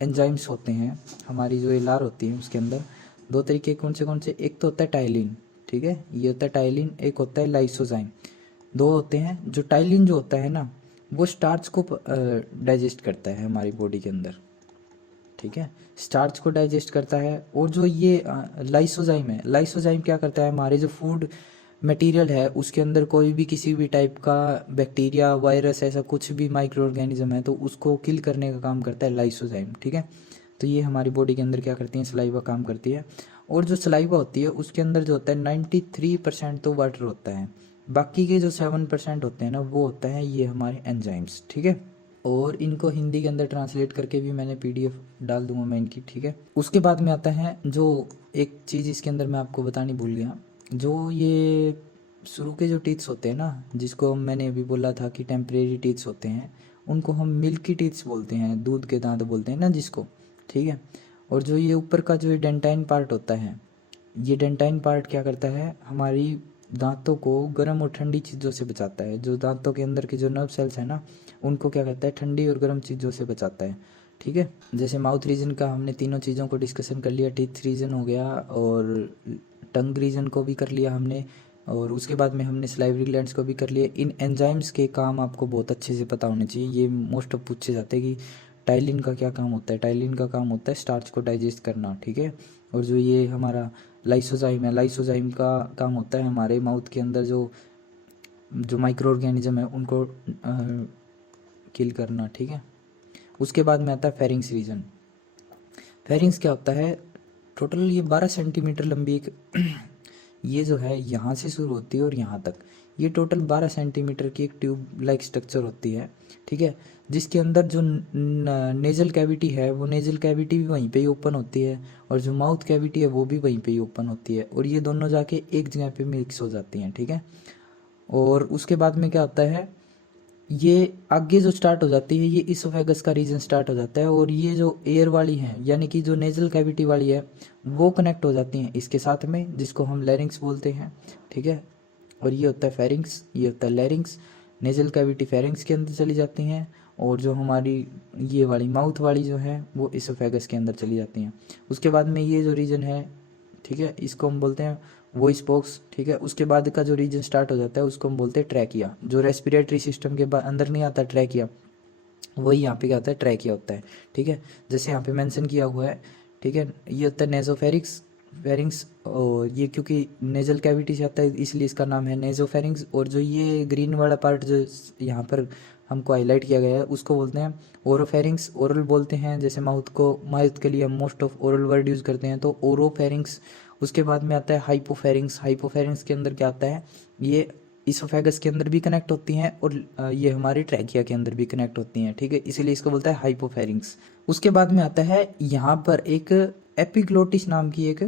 एंजाइम्स होते हैं। हमारी जो एलार होती है उसके अंदर दो तरीके कौन से, एक तो होता है टाइलिन, ठीक है, ये होता है टाइलिन, एक होता है लाइसोजाइम। दो होते हैं। जो टाइलिन जो होता है ना, वो स्टार्च को डाइजेस्ट करता है हमारी बॉडी के अंदर, ठीक है, स्टार्च को डाइजेस्ट करता है। और जो ये लाइसोजाइम है, लाइसोजाइम क्या करता है, हमारे जो फूड मटेरियल है उसके अंदर कोई भी किसी भी टाइप का बैक्टीरिया, वायरस, ऐसा कुछ भी माइक्रो ऑर्गेनिज्म है तो उसको किल करने का काम करता है लाइसोजाइम। ठीक है, तो ये हमारी बॉडी के अंदर क्या करती है, सलाइवा काम करती है। और जो सलाइवा होती है उसके अंदर जो होता है 93% तो वाटर होता है, बाकी के जो 7% होते हैं ना वो होता है ये हमारे एंजाइम्स। ठीक है, और इनको हिंदी के अंदर ट्रांसलेट करके भी मैंने पीडीएफ डाल दूंगा मैं इनकी। ठीक है, उसके बाद में आता है जो एक चीज़ इसके अंदर मैं आपको बतानी भूल गया, जो ये शुरू के जो टीथ्स होते हैं ना, जिसको मैंने अभी बोला था कि टेम्परेरी टीथ्स होते हैं, उनको हम मिल्की टीथ्स बोलते हैं, दूध के दांत बोलते हैं ना जिसको। ठीक है, और जो ये ऊपर का जो ये डेंटाइन पार्ट होता है, ये डेंटाइन पार्ट क्या करता है, हमारी दांतों को गर्म और ठंडी चीज़ों से बचाता है। जो दांतों के अंदर के जो नर्व सेल्स है ना, उनको क्या करता है, ठंडी और गर्म चीज़ों से बचाता है। ठीक है, जैसे माउथ रीजन का हमने तीनों चीज़ों को डिस्कशन कर लिया, टीथ रीजन हो गया और टंग रीजन को भी कर लिया हमने, और उसके बाद में हमने सलाइवरी ग्लैंड्स को भी कर लिया। इन एंजाइम्स के काम आपको बहुत अच्छे से पता होने चाहिए। ये मोस्ट ऑफ पूछे जाते हैं कि टाइलिन का क्या काम होता है। टाइलिन का काम होता है स्टार्च को डाइजेस्ट करना, ठीक है। और जो ये हमारा लाइसोजाइम है, लाइसोजाइम का काम होता है हमारे माउथ के अंदर जो जो माइक्रो ऑर्गेनिज्म है उनको किल करना, ठीक है। उसके बाद में आता है फेरिंग्स रीजन। फेरिंग्स क्या होता है, टोटल ये 12 सेंटीमीटर लंबी एक ये जो है यहाँ से शुरू होती है और यहाँ तक, ये टोटल 12 सेंटीमीटर की एक ट्यूब लाइक स्ट्रक्चर होती है, ठीक है। जिसके अंदर जो नेजल कैविटी है, वो नेजल कैविटी भी वहीं पे ही ओपन होती है, और जो माउथ कैविटी है वो भी वहीं पे ही ओपन होती है, और ये दोनों जाके एक जगह पे मिक्स हो जाती हैं, ठीक है। और उसके बाद में क्या होता है, ये आगे जो स्टार्ट हो जाती है, ये इसोफेगस का रीजन स्टार्ट हो जाता है, और ये जो एयर वाली है यानी कि जो नेजल कैविटी वाली है वो कनेक्ट हो जाती हैं इसके साथ में, जिसको हम लैरिंग्स बोलते हैं, ठीक है। और ये होता है फेरिंग्स, ये होता है लैरिंग्स। नेजल कैविटी फेरिंग्स के अंदर चली जाती हैं, और जो हमारी ये वाली माउथ वाली जो है वो इसोफेगस के अंदर चली जाती हैं। उसके बाद में ये जो रीजन है, ठीक है, इसको हम बोलते हैं वॉइस बॉक्स, ठीक है। उसके बाद का जो रीजन स्टार्ट हो जाता है उसको हम बोलते हैं ट्रैकिया। जो रेस्पिरेटरी सिस्टम के अंदर नहीं आता ट्रैकिया, वही यहाँ पे क्या होता है, ट्रैकिया होता है, ठीक है। जैसे यहाँ पे मेंशन किया हुआ है, ठीक है, ये होता है नेजोफेरिक्स फेरिंग्स, और ये क्योंकि नेजल कैविटी से आता है इसलिए इसका नाम है नेजोफेरिंग्स। और जो ये ग्रीन वाला पार्ट जो यहाँ पर हमको हाईलाइट किया गया है उसको बोलते हैं ओरोफेरिंग्स। ओरल बोलते हैं, जैसे माउथ के लिए हम most of oral word use करते हैं, तो ओरोफेरिंग्स। उसके बाद में आता है हाइपोफेरिंग्स। हाइपोफेरिंग्स के अंदर क्या आता है, ये इसोफेगस के अंदर भी कनेक्ट होती हैं, और ये हमारी ट्रैकिया के अंदर भी कनेक्ट होती हैं, ठीक है, इसीलिए इसको बोलता है हाइपोफेरिंग्स। उसके बाद में आता है यहाँ पर एक एपिग्लोटिस नाम की एक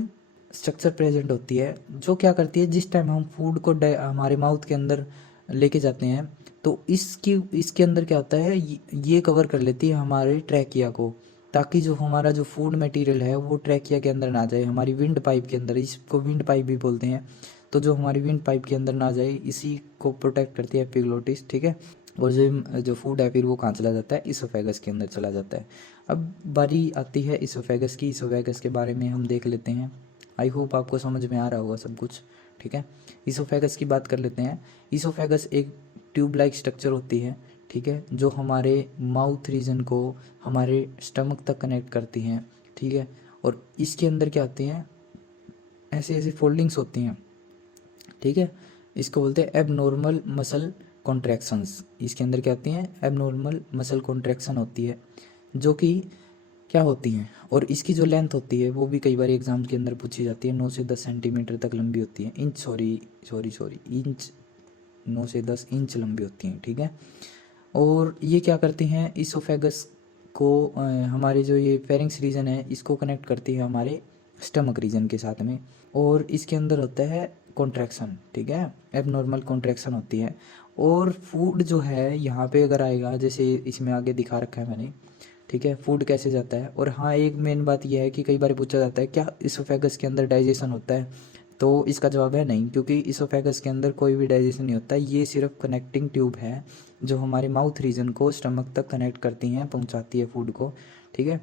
स्ट्रक्चर प्रेजेंट होती है, जो क्या करती है, जिस टाइम हम फूड को हमारे माउथ के अंदर लेके जाते हैं तो इसके अंदर क्या होता है, ये कवर कर लेती है हमारे ट्रैकिया को, ताकि जो हमारा जो फूड मटेरियल है वो ट्रैकिया के अंदर ना जाए, हमारी विंड पाइप के अंदर, इसको विंड पाइप भी बोलते हैं, तो जो हमारी विंड पाइप के अंदर ना जाए इसी को प्रोटेक्ट करती है एपिग्लोटिस, ठीक है। और जो फूड है फिर वो कहाँ चला जाता है, इसोफेगस के अंदर चला जाता है। अब बारी आती है इसोफेगस की। इसोफेगस के बारे में हम देख लेते हैं। आई होप आपको समझ में आ रहा होगा सब कुछ, ठीक है। इसोफेगस की बात कर लेते हैं। इसोफेगस एक ट्यूब लाइक स्ट्रक्चर होती है, ठीक है, जो हमारे माउथ रीजन को हमारे स्टमक तक कनेक्ट करती हैं, ठीक है। और इसके अंदर क्या होती हैं, ऐसे ऐसे फोल्डिंग्स होती हैं, ठीक है। इसको बोलते हैं एबनॉर्मल मसल कॉन्ट्रैक्शंस। इसके अंदर क्या होती हैं, एबनॉर्मल मसल कॉन्ट्रैक्शन होती है, जो कि क्या होती हैं, और इसकी जो लेंथ होती है वो भी कई बार एग्जाम के अंदर पूछी जाती है, 9 से 10 सेंटीमीटर तक लंबी होती है। इंच 9 से 10 इंच लंबी होती हैं, ठीक है। और ये क्या करती हैं, इसोफेगस को हमारे जो ये फेरिंग्स रीजन है इसको कनेक्ट करती है हमारे स्टमक रीजन के साथ में। और इसके अंदर होता है कॉन्ट्रैक्शन, ठीक है, एबनॉर्मल कॉन्ट्रैक्शन होती है। और फूड जो है यहाँ पे अगर आएगा, जैसे इसमें आगे दिखा रखा है मैंने, ठीक है, फूड कैसे जाता है। और हाँ, एक मेन बात यह है कि कई बार पूछा जाता है क्या इसोफेगस के अंदर डाइजेशन होता है, तो इसका जवाब है नहीं, क्योंकि इसोफेगस के अंदर कोई भी डाइजेशन नहीं होता। ये सिर्फ कनेक्टिंग ट्यूब है जो हमारे माउथ रीजन को स्टमक तक कनेक्ट करती हैं, पहुंचाती है फूड को, ठीक है।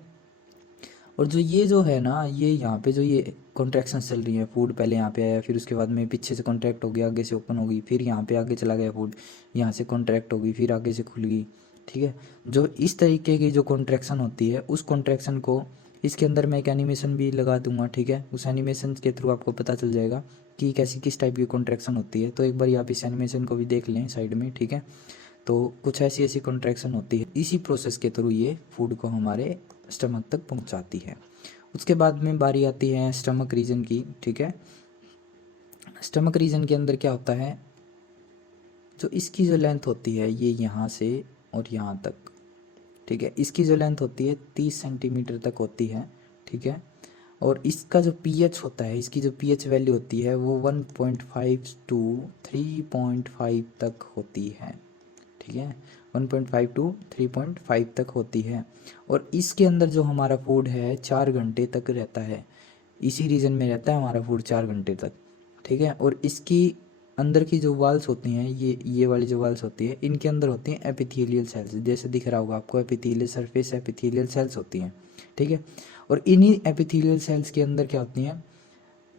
और जो ये जो है ना, ये यहाँ पे जो ये कॉन्ट्रैक्शन चल रही है, फूड पहले यहाँ पे आया, फिर उसके बाद में पीछे से कॉन्ट्रैक्ट हो गया, आगे से ओपन होगी, फिर यहाँ पे आगे चला गया फूड, यहाँ से कॉन्ट्रैक्ट होगी, फिर आगे से खुल गई, ठीक है। जो इस तरीके की जो कॉन्ट्रैक्शन होती है, उस कॉन्ट्रैक्शन को इसके अंदर मैं एक एनिमेशन भी लगा दूंगा, ठीक है। उस एनिमेशन के थ्रू आपको पता चल जाएगा कि कैसी किस टाइप की कॉन्ट्रैक्शन होती है। तो एक बार आप इस एनिमेशन को भी देख लें साइड में, ठीक है। तो कुछ ऐसी ऐसी कॉन्ट्रैक्शन होती है, इसी प्रोसेस के थ्रू ये फूड को हमारे स्टमक तक पहुंचाती है। उसके बाद में बारी आती है स्टमक रीजन की, ठीक है। स्टमक रीजन के अंदर क्या होता है, जो इसकी जो लेंथ होती है ये यहाँ से और यहाँ तक, ठीक है, इसकी जो लेंथ होती है 30 सेंटीमीटर तक होती है, ठीक है। और इसका जो पीएच होता है, इसकी जो पीएच वैल्यू होती है वो 1.5 टू 3.5 तक होती है, ठीक है, 1.5 टू 3.5 तक होती है। और इसके अंदर जो हमारा फूड है 4 घंटे तक रहता है, इसी रीजन में रहता है हमारा फूड 4 घंटे तक, ठीक है। और इसकी अंदर की जो वाल्स होती हैं, ये वाली जो वाल्स होती है, इनके अंदर होती हैं एपिथेलियल सेल्स, जैसे दिख रहा होगा आपको, एपिथेलियल सरफेस एपिथेलियल सेल्स होती हैं, ठीक है। और इन्हीं एपिथेलियल सेल्स के अंदर क्या होती हैं,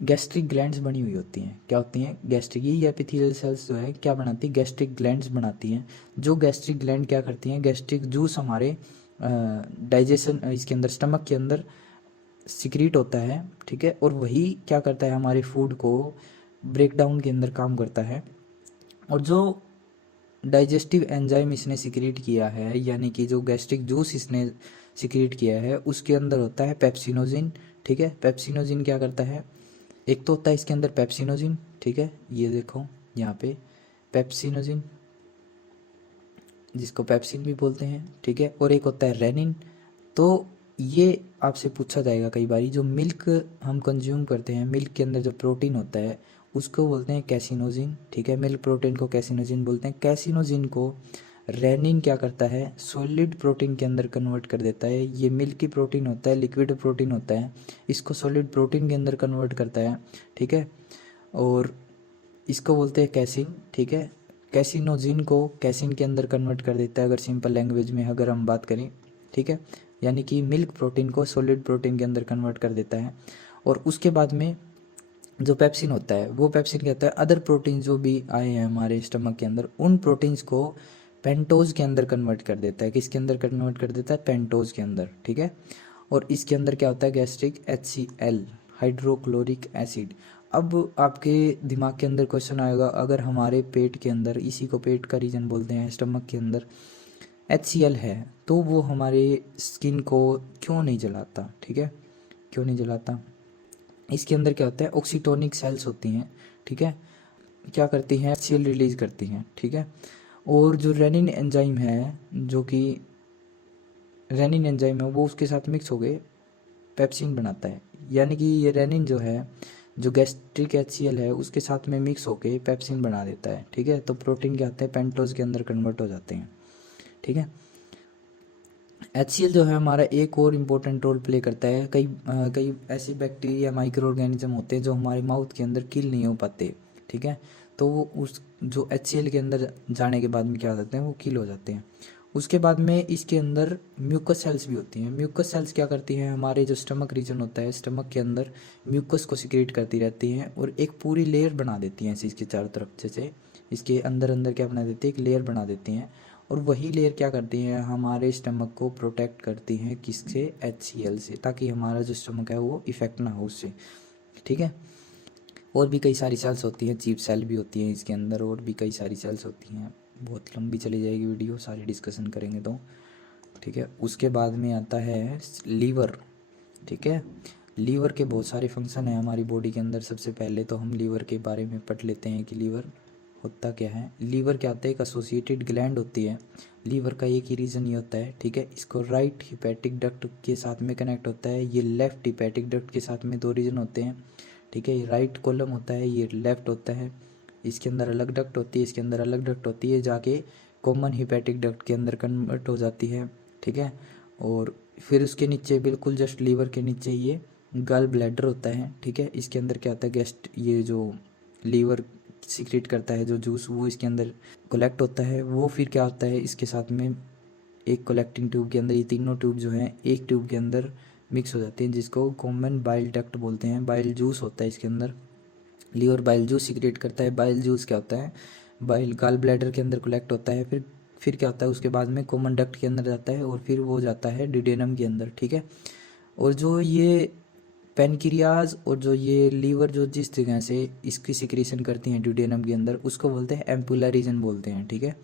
गैस्ट्रिक ग्लैंड्स बनी हुई होती हैं। क्या होती हैं, गैस्ट्रिक, ये एपिथेलियल सेल्स जो है क्या बनाती है, गैस्ट्रिक ग्लैंड्स बनाती हैं। जो गैस्ट्रिक ग्लैंड क्या करती हैं, गैस्ट्रिक जूस हमारे डाइजेशन इसके अंदर स्टमक के अंदर सिक्रीट होता है, ठीक है। और वही क्या करता है, हमारे फूड को ब्रेक डाउन के अंदर काम करता है। और जो डाइजेस्टिव एंजाइम इसने सिक्रीट किया है, यानी कि जो गैस्ट्रिक जूस इसने सिक्रीट किया है, उसके अंदर होता है पेप्सिनोजिन, ठीक है। पेप्सिनोजिन क्या करता है, एक तो होता है इसके अंदर पेप्सिनोजिन, ठीक है, ये देखो यहाँ पे पेप्सिनोजिन, जिसको पेप्सिन भी बोलते हैं, ठीक है। और एक होता है रेनिन। तो ये आपसे पूछा जाएगा कई बारी, जो मिल्क हम कंज्यूम करते हैं, मिल्क के अंदर जो प्रोटीन होता है उसको बोलते हैं कैसिनोजिन, ठीक है। मिल्क प्रोटीन को कैसिनोजिन बोलते हैं। कैसिनोजिन को रेनिन क्या करता है, सॉलिड प्रोटीन के अंदर कन्वर्ट कर देता है। ये मिल्की प्रोटीन होता है, लिक्विड प्रोटीन होता है, इसको सॉलिड प्रोटीन के अंदर कन्वर्ट करता है, ठीक है। और इसको बोलते हैं कैसिन, ठीक है। कैसिनोजिन को कैसिन के अंदर कन्वर्ट कर देता है, अगर सिंपल लैंग्वेज में अगर हम बात करें, ठीक है। यानी कि मिल्क प्रोटीन को सॉलिड प्रोटीन के अंदर कन्वर्ट कर देता है। और उसके बाद में जो पेप्सिन होता है, वो पेप्सिन क्या होता है, अदर प्रोटीन जो भी आए हैं हमारे स्टमक के अंदर, उन प्रोटीन्स को पेंटोज के अंदर कन्वर्ट कर देता है। किसके अंदर कन्वर्ट कर देता है, पेंटोज के अंदर, ठीक है। और इसके अंदर क्या होता है, गैस्ट्रिक HCl, हाइड्रोक्लोरिक एसिड। अब आपके दिमाग के अंदर क्वेश्चन आएगा, अगर हमारे पेट के अंदर, इसी को पेट का रीजन बोलते हैं, स्टमक के अंदर HCl है, तो वो हमारे स्किन को क्यों नहीं जलाता, ठीक है, क्यों नहीं जलाता। इसके अंदर क्या होता है, ऑक्सीटोनिक सेल्स होती हैं, ठीक है, क्या करती हैं, HCl रिलीज करती हैं, ठीक है। और जो रेनिन एंजाइम है, जो कि रेनिन एंजाइम है, वो उसके साथ मिक्स हो गए पेप्सिन बनाता है। यानी कि ये रेनिन जो है, जो गैस्ट्रिक HCl है, उसके साथ में मिक्स होके पेप्सिन बना देता है, ठीक है। तो प्रोटीन क्या होते हैं, पेंटोज के अंदर कन्वर्ट हो जाते हैं, ठीक है। HCl जो है हमारा एक और इम्पोर्टेंट रोल प्ले करता है। कई ऐसे बैक्टीरिया माइक्रो ऑर्गेनिज्म होते हैं जो हमारे माउथ के अंदर किल नहीं हो पाते, ठीक है। तो वो उस जो HCl के अंदर जाने के बाद में क्या हो जाते हैं, वो किल हो जाते हैं। उसके बाद में इसके अंदर म्यूकस सेल्स भी होती हैं। म्यूकस सेल्स क्या करती हैं, हमारे जो स्टमक रीजन होता है, स्टमक के अंदर म्यूकस को सिक्रेट करती रहती हैं और एक पूरी लेयर बना देती हैं इसके चारों तरफ, जैसे इसके अंदर अंदर क्या बना देती है, एक लेयर बना देती हैं। और वही लेयर क्या करती हैं, हमारे स्टमक को प्रोटेक्ट करती हैं, किससे, HCl से, ताकि हमारा जो स्टमक है वो इफेक्ट ना हो उससे, ठीक है। और भी कई सारी सेल्स होती हैं, चीफ सेल भी होती हैं इसके अंदर, और भी कई सारी सेल्स होती हैं। बहुत लंबी चली जाएगी वीडियो, सारी डिस्कशन करेंगे तो, ठीक है। उसके बाद में आता है लीवर, ठीक है। लीवर के बहुत सारे फंक्शन हैं हमारी बॉडी के अंदर। सबसे पहले तो हम लीवर के बारे में पढ़ लेते हैं कि लीवर होता क्या है, लीवर क्या होता है, एक एसोसिएटेड ग्लैंड होती है। लीवर का एक ही रीज़न ये होता है, ठीक है। इसको राइट हिपैटिक डक्ट के साथ में कनेक्ट होता है, ये लेफ्ट हिपैटिक डक्ट के साथ में 2 रीजन होते हैं, ठीक है। ये राइट कॉलम होता है, ये लेफ्ट होता है। इसके अंदर अलग डक्ट होती है, इसके अंदर अलग डक्ट होती है, जाके कॉमन हिपैटिक डक्ट के अंदर कन्वर्ट हो जाती है, ठीक है। और फिर उसके नीचे बिल्कुल जस्ट लीवर के नीचे ये गल ब्लैडर होता है, ठीक है। इसके अंदर क्या होता है, गेस्ट ये जो लीवर सीक्रेट करता है जो जूस, वो इसके अंदर कलेक्ट होता है। वो फिर क्या होता है, इसके साथ में एक कलेक्टिंग ट्यूब के अंदर ये तीनों ट्यूब जो हैं एक ट्यूब के अंदर मिक्स हो जाती हैं, जिसको कॉमन बाइल डक्ट बोलते हैं। बाइल जूस होता है इसके अंदर, लीवर बाइल जूस सीक्रेट करता है। बाइल जूस क्या होता है, बाइल गॉल ब्लैडर के अंदर कलेक्ट होता है, फिर क्या होता है, उसके बाद में कॉमन डक्ट के अंदर जाता है और फिर वो जाता है डिडेनम के अंदर, ठीक है। और जो ये पेनक्रियाज और जो ये लीवर जो जिस जगह से इसकी सिक्रीशन करती हैं ड्यूडेनम के अंदर, उसको बोलते हैं एम्पुलर रीजन बोलते हैं, ठीक है।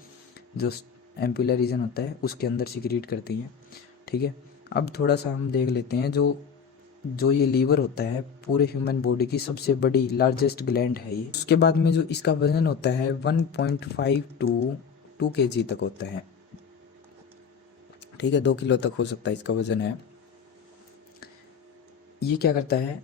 जो एम्पुलर रीजन होता है उसके अंदर सिक्रीट करती हैं, ठीक है। अब थोड़ा सा हम देख लेते हैं, जो जो ये लीवर होता है पूरे ह्यूमन बॉडी की सबसे बड़ी लार्जेस्ट ग्लैंड है ये। उसके बाद में जो इसका वजन होता है 1.5 टू 2 kg तक होता है, ठीक है। 2 किलो तक हो सकता है इसका वजन है। ये क्या करता है,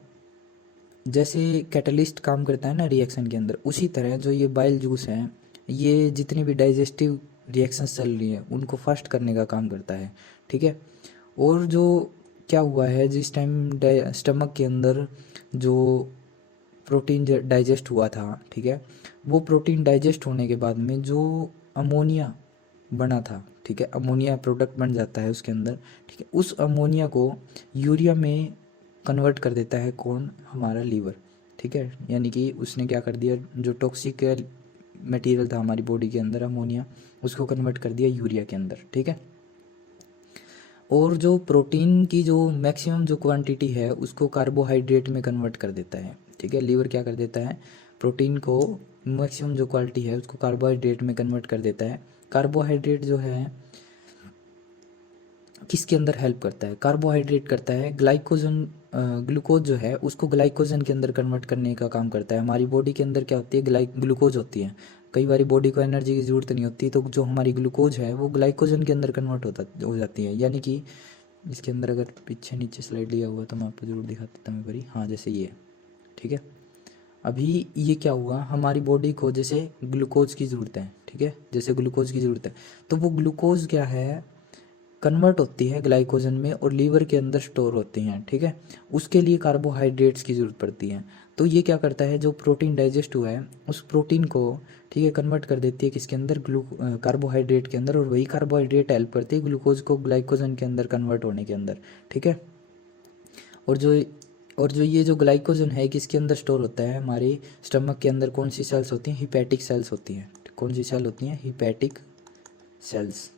जैसे कैटलिस्ट काम करता है ना रिएक्शन के अंदर, उसी तरह जो ये बाइल जूस है ये जितनी भी डाइजेस्टिव रिएक्शंस चल रही हैं उनको फास्ट करने का काम करता है, ठीक है। और जो क्या हुआ है, जिस टाइम स्टमक के अंदर जो प्रोटीन डाइजेस्ट हुआ था, ठीक है, वो प्रोटीन डाइजेस्ट होने के बाद में जो अमोनिया बना था, ठीक है, अमोनिया प्रोडक्ट बन जाता है उसके अंदर, ठीक है। उस अमोनिया को यूरिया में कन्वर्ट कर देता है कौन, हमारा लीवर, ठीक है। यानी कि उसने क्या कर दिया, जो टॉक्सिक मटेरियल था हमारी बॉडी के अंदर अमोनिया, उसको कन्वर्ट कर दिया यूरिया के अंदर, ठीक है। और जो प्रोटीन की जो मैक्सिमम जो क्वांटिटी है उसको कार्बोहाइड्रेट में कन्वर्ट कर देता है, ठीक है। लीवर क्या कर देता है, प्रोटीन को मैक्सिमम जो क्वालिटी है उसको कार्बोहाइड्रेट में कन्वर्ट कर देता है। कार्बोहाइड्रेट जो है किसके अंदर हेल्प करता है, कार्बोहाइड्रेट करता है ग्लाइकोजन, ग्लूकोज जो है उसको ग्लाइकोजन के अंदर कन्वर्ट करने का काम करता है। हमारी बॉडी के अंदर क्या होती है, ग्लूकोज होती है। कई बार बॉडी को एनर्जी की ज़रूरत नहीं होती, तो जो हमारी ग्लूकोज है वो ग्लाइकोजन के अंदर कन्वर्ट हो जाती है। यानी कि इसके अंदर अगर पीछे नीचे स्लाइड लिया हुआ तो मैं आपको ज़रूर दिखा देता हूँ एक बारी, हाँ जैसे ये, ठीक है। अभी ये क्या हुआ, हमारी बॉडी को जैसे ग्लूकोज की ज़रूरत है, ठीक है, जैसे ग्लूकोज की ज़रूरत है, तो वो ग्लूकोज क्या है, कन्वर्ट होती है ग्लाइकोजन में और लीवर के अंदर स्टोर होती हैं, ठीक है। उसके लिए कार्बोहाइड्रेट्स की ज़रूरत पड़ती है। तो ये क्या करता है, जो प्रोटीन डाइजेस्ट हुआ है उस प्रोटीन को, ठीक है, कन्वर्ट कर देती है किसके अंदर, कार्बोहाइड्रेट के अंदर, और वही कार्बोहाइड्रेट हेल्प करती है ग्लूकोज को ग्लाइकोजन के अंदर कन्वर्ट होने के अंदर, ठीक है। और जो ये जो ग्लाइकोजन है किसके अंदर स्टोर होता है, हमारे स्टमक के अंदर कौन सी सेल्स होती हैं, हिपैटिक सेल्स होती हैं। कौन सी सेल होती हैं, हिपैटिक सेल्स,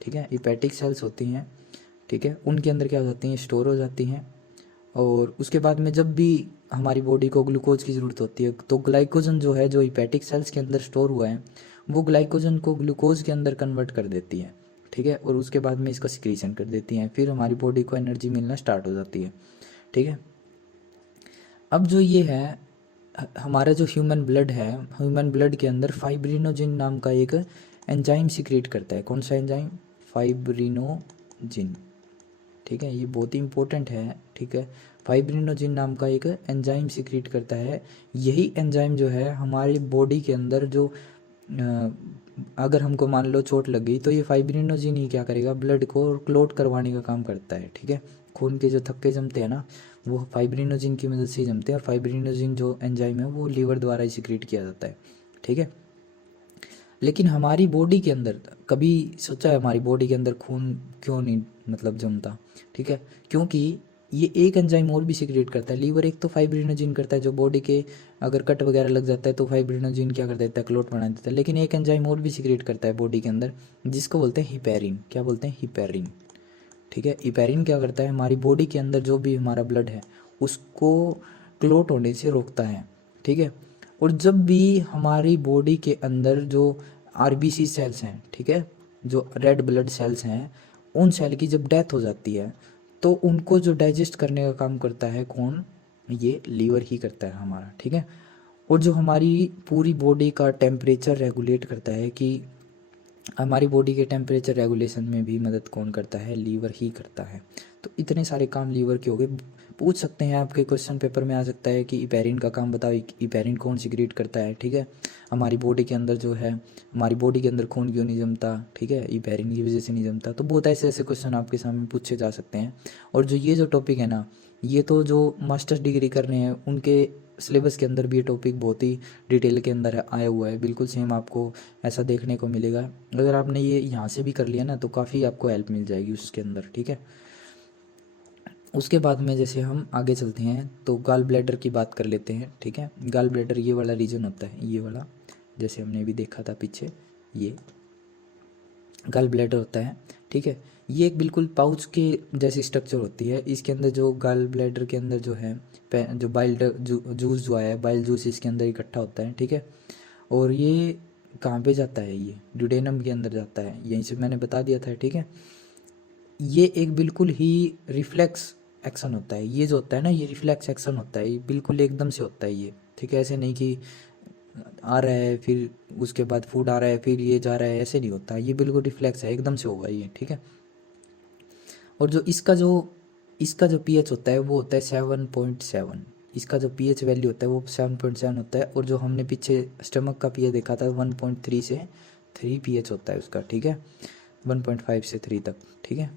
ठीक है, हिपैटिक सेल्स होती हैं, ठीक है। उनके अंदर क्या हो जाती हैं, स्टोर हो जाती हैं। और उसके बाद में जब भी हमारी बॉडी को ग्लूकोज की ज़रूरत होती है तो ग्लाइकोजन जो है, जो हिपैटिक सेल्स के अंदर स्टोर हुआ है, वो ग्लाइकोजन को ग्लूकोज के अंदर कन्वर्ट कर देती है, ठीक है। और उसके बाद में इसका सिक्रीशन कर देती हैं, फिर हमारी बॉडी को एनर्जी मिलना स्टार्ट हो जाती है, ठीक है। अब जो ये है हमारा जो ह्यूमन ब्लड है, ह्यूमन ब्लड के अंदर फाइब्रिनोजिन नाम का एक एंजाइम सिक्रेट करता है। कौन सा एंजाइम, फाइब्रिनोजिन, ठीक है, ये बहुत ही इंपॉर्टेंट है, ठीक है। फाइब्रिनोजिन नाम का एक एंजाइम सिक्रेट करता है। यही एंजाइम जो है हमारी बॉडी के अंदर जो अगर हमको मान लो चोट लग गई तो ये फाइब्रिनोजिन ही क्या करेगा, ब्लड को क्लोट करवाने का काम करता है, ठीक है। खून के जो थक्के जमते हैं ना वो फाइब्रिनोजिन की मदद से ही जमते हैं, और फाइब्रिनोजिन जो एंजाइम है वो लीवर द्वारा ही सिक्रेट किया जाता है, ठीक है। लेकिन हमारी बॉडी के अंदर कभी सोचा है हमारी बॉडी के अंदर खून क्यों नहीं मतलब जमता, ठीक है, क्योंकि ये एक एंजाइम और भी सिक्रेट करता है। लीवर एक तो फाइब्रिनोजिन करता है, जो बॉडी के अगर कट वगैरह लग जाता है तो फाइब्रिनोजिन क्या कर देता है, क्लोट बना देता है। लेकिन एक एंजाइम और भी सिक्रेट करता है बॉडी के अंदर, जिसको बोलते हैं हिपैरिन। क्या बोलते हैं, हिपैरिन, ठीक है। हिपैरिन क्या करता है, हमारी बॉडी के अंदर जो भी हमारा ब्लड है उसको क्लोट होने से रोकता है, ठीक है। और जब भी हमारी बॉडी के अंदर जो आरबीसी सेल्स हैं, ठीक है, जो रेड ब्लड सेल्स हैं, उन सेल की जब डेथ हो जाती है तो उनको जो डाइजेस्ट करने का काम करता है कौन, ये लीवर ही करता है हमारा, ठीक है। और जो हमारी पूरी बॉडी का टेम्परेचर रेगुलेट करता है, कि हमारी बॉडी के टेम्परेचर रेगुलेशन में भी मदद कौन करता है, लीवर ही करता है। तो इतने सारे काम लीवर के हो गए। पूछ सकते हैं आपके क्वेश्चन पेपर में आ सकता है कि इपेरिन का काम बताओ, इपेरिन कौन सिक्रीट करता है, ठीक है। हमारी बॉडी के अंदर जो है, हमारी बॉडी के अंदर खून क्यों नहीं जमता, ठीक है, इपेरिन की वजह से नहीं जमता। तो बहुत ऐसे ऐसे क्वेश्चन आपके सामने पूछे जा सकते हैं। और जो ये जो टॉपिक है ना, ये तो जो मास्टर्स डिग्री कर रहे हैं उनके सिलेबस के अंदर भी ये टॉपिक बहुत ही डिटेल के अंदर आया हुआ है। बिल्कुल सेम आपको ऐसा देखने को मिलेगा। अगर आपने ये यहाँ से भी कर लिया ना तो काफ़ी आपको हेल्प मिल जाएगी उसके अंदर, ठीक है। उसके बाद में जैसे हम आगे चलते हैं तो गाल ब्लैडर की बात कर लेते हैं, ठीक है। गाल ब्लैडर ये वाला रीजन होता है, ये वाला, जैसे हमने भी देखा था पीछे, ये गाल ब्लैडर होता है, ठीक है। ये एक बिल्कुल पाउच के जैसी स्ट्रक्चर होती है। इसके अंदर जो गाल ब्लैडर के अंदर जो है जो बाइल जूस जो आया है, बाइल जूस इसके अंदर इकट्ठा होता है, ठीक है। और ये कहाँ पे जाता है, ये ड्यूडेनम के अंदर जाता है, यहीं से मैंने बता दिया था, ठीक है। ये एक बिल्कुल ही रिफ्लेक्स एक्शन होता है, ये जो होता है ना, ये रिफ्लेक्स एक्शन होता है, ये बिल्कुल एकदम से होता है ये, ठीक है। ऐसे नहीं कि आ रहा है फिर उसके बाद फूड आ रहा है फिर ये जा रहा है, ऐसे नहीं होता, ये बिल्कुल रिफ्लेक्स है, एकदम से होगा ये, ठीक है। और जो इसका जो पीएच होता है वो होता है 7.7। इसका जो पीएच वैल्यू होता है वो 7.7 होता है। और जो हमने पीछे स्टमक का पीएच देखा था 1.3 से 3 पीएच होता है उसका, ठीक है, 1.5 से 3 तक, ठीक है।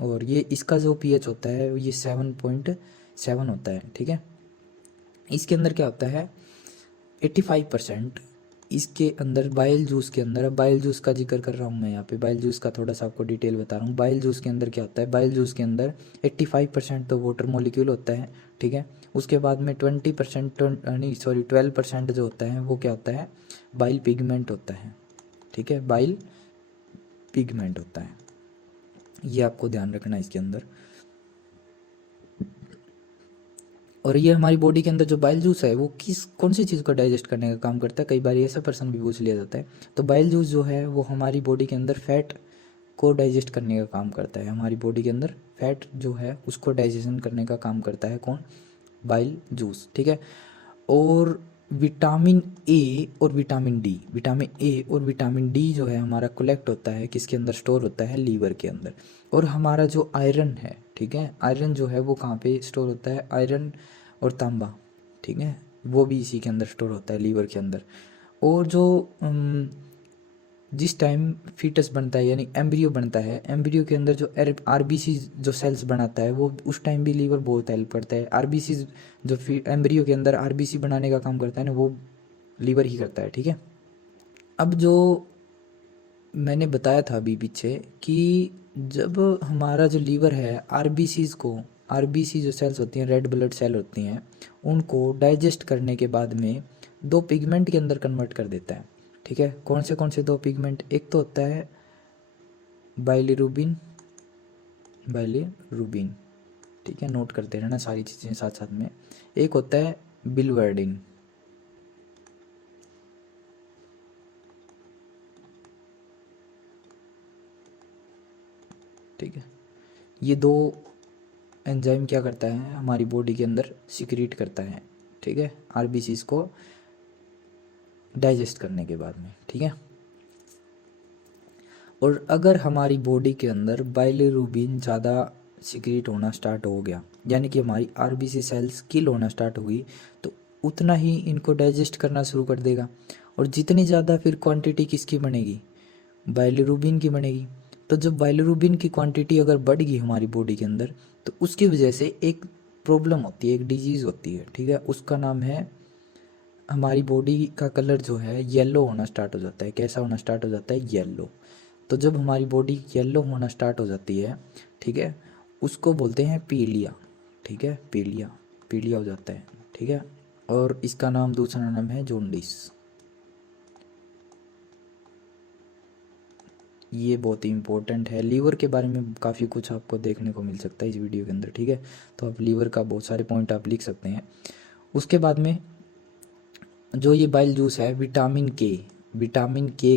और ये इसका जो पीएच होता है ये 7.7 होता है, ठीक है। इसके अंदर क्या होता है, 85% इसके अंदर बाइल जूस के अंदर, अब बाइल जूस का जिक्र कर रहा हूँ मैं यहाँ पे, बाइल जूस का थोड़ा सा आपको डिटेल बता रहा हूँ। बाइल जूस के अंदर क्या होता है, बाइल जूस के अंदर 85% तो वाटर मॉलिक्यूल होता है, ठीक है। उसके बाद में 20% नहीं सॉरी 12% जो होता है वो क्या होता है, बाइल पिगमेंट होता है, ठीक है, बाइल पिगमेंट होता है। ये आपको ध्यान रखना है इसके अंदर। और ये हमारी बॉडी के अंदर जो बाइल जूस है वो कौन सी चीज़ को डाइजेस्ट करने का काम करता है, कई बार ऐसा प्रश्न भी पूछ लिया जाता है। तो बाइल जूस जो है वो हमारी बॉडी के अंदर फैट को डाइजेस्ट करने का काम करता है। हमारी बॉडी के अंदर फैट जो है उसको डाइजेशन करने का काम करता है कौन, बाइल जूस, ठीक है। और विटामिन ए और विटामिन डी, विटामिन ए और विटामिन डी जो है हमारा कलेक्ट होता है किसके अंदर, स्टोर होता है लीवर के अंदर। और हमारा जो आयरन है, ठीक है, आयरन जो है वो कहाँ पे स्टोर होता है, आयरन और तांबा, ठीक है, वो भी इसी के अंदर स्टोर होता है लीवर के अंदर। और जो जिस टाइम फीटस बनता है यानी एम्ब्रियो बनता है, एम्ब्रियो के अंदर जो आरबीसी जो सेल्स बनाता है वो उस टाइम भी लीवर बहुत हेल्प करता है। आरबीसी जो एम्ब्रियो के अंदर आरबीसी बनाने का काम करता है ना, वो लीवर ही करता है, ठीक है। अब जो मैंने बताया था अभी पीछे कि जब हमारा जो लीवर है आरबीसीज को, आरबीसी जो सेल्स होती हैं, रेड ब्लड सेल होती हैं, उनको डाइजेस्ट करने के बाद में दो पिगमेंट के अंदर कन्वर्ट कर देता है, ठीक है। कौन से दो पिगमेंट, एक तो होता है बाइलिरुबिन, बाइलिरुबिन, ठीक है, नोट करते रहना सारी चीज़ें साथ साथ में। एक होता है बिलवर्डिन, ठीक है। ये दो एंजाइम क्या करता है हमारी बॉडी के अंदर सिक्रीट करता है, ठीक है, आरबीसीज को डाइजेस्ट करने के बाद में, ठीक है। और अगर हमारी बॉडी के अंदर बाइलिरुबिन ज़्यादा सिक्रीट होना स्टार्ट हो गया, यानी कि हमारी आरबीसी सेल्स किल होना स्टार्ट होगी, तो उतना ही इनको डाइजेस्ट करना शुरू कर देगा। और जितनी ज़्यादा फिर क्वांटिटी किसकी बनेगी, बाइलिरुबिन की बनेगी। तो जब बाइलिरुबिन की क्वांटिटी अगर बढ़ गई हमारी बॉडी के अंदर, तो उसकी वजह से एक प्रॉब्लम होती है, एक डिजीज़ होती है, ठीक है। उसका नाम है, हमारी बॉडी का कलर जो है येलो होना स्टार्ट हो जाता है। कैसा होना स्टार्ट हो जाता है, येलो। तो जब हमारी बॉडी येलो होना स्टार्ट हो जाती है, ठीक है, उसको बोलते हैं पीलिया, ठीक है, पीलिया, पीलिया हो जाता है, ठीक है। और इसका नाम दूसरा नाम है जॉन्डिस। ये बहुत ही इंपॉर्टेंट है, लीवर के बारे में काफ़ी कुछ आपको देखने को मिल सकता है इस वीडियो के अंदर, ठीक है। तो आप लीवर का बहुत सारे पॉइंट आप लिख सकते हैं। उसके बाद में जो ये बाइल जूस है, विटामिन के, विटामिन के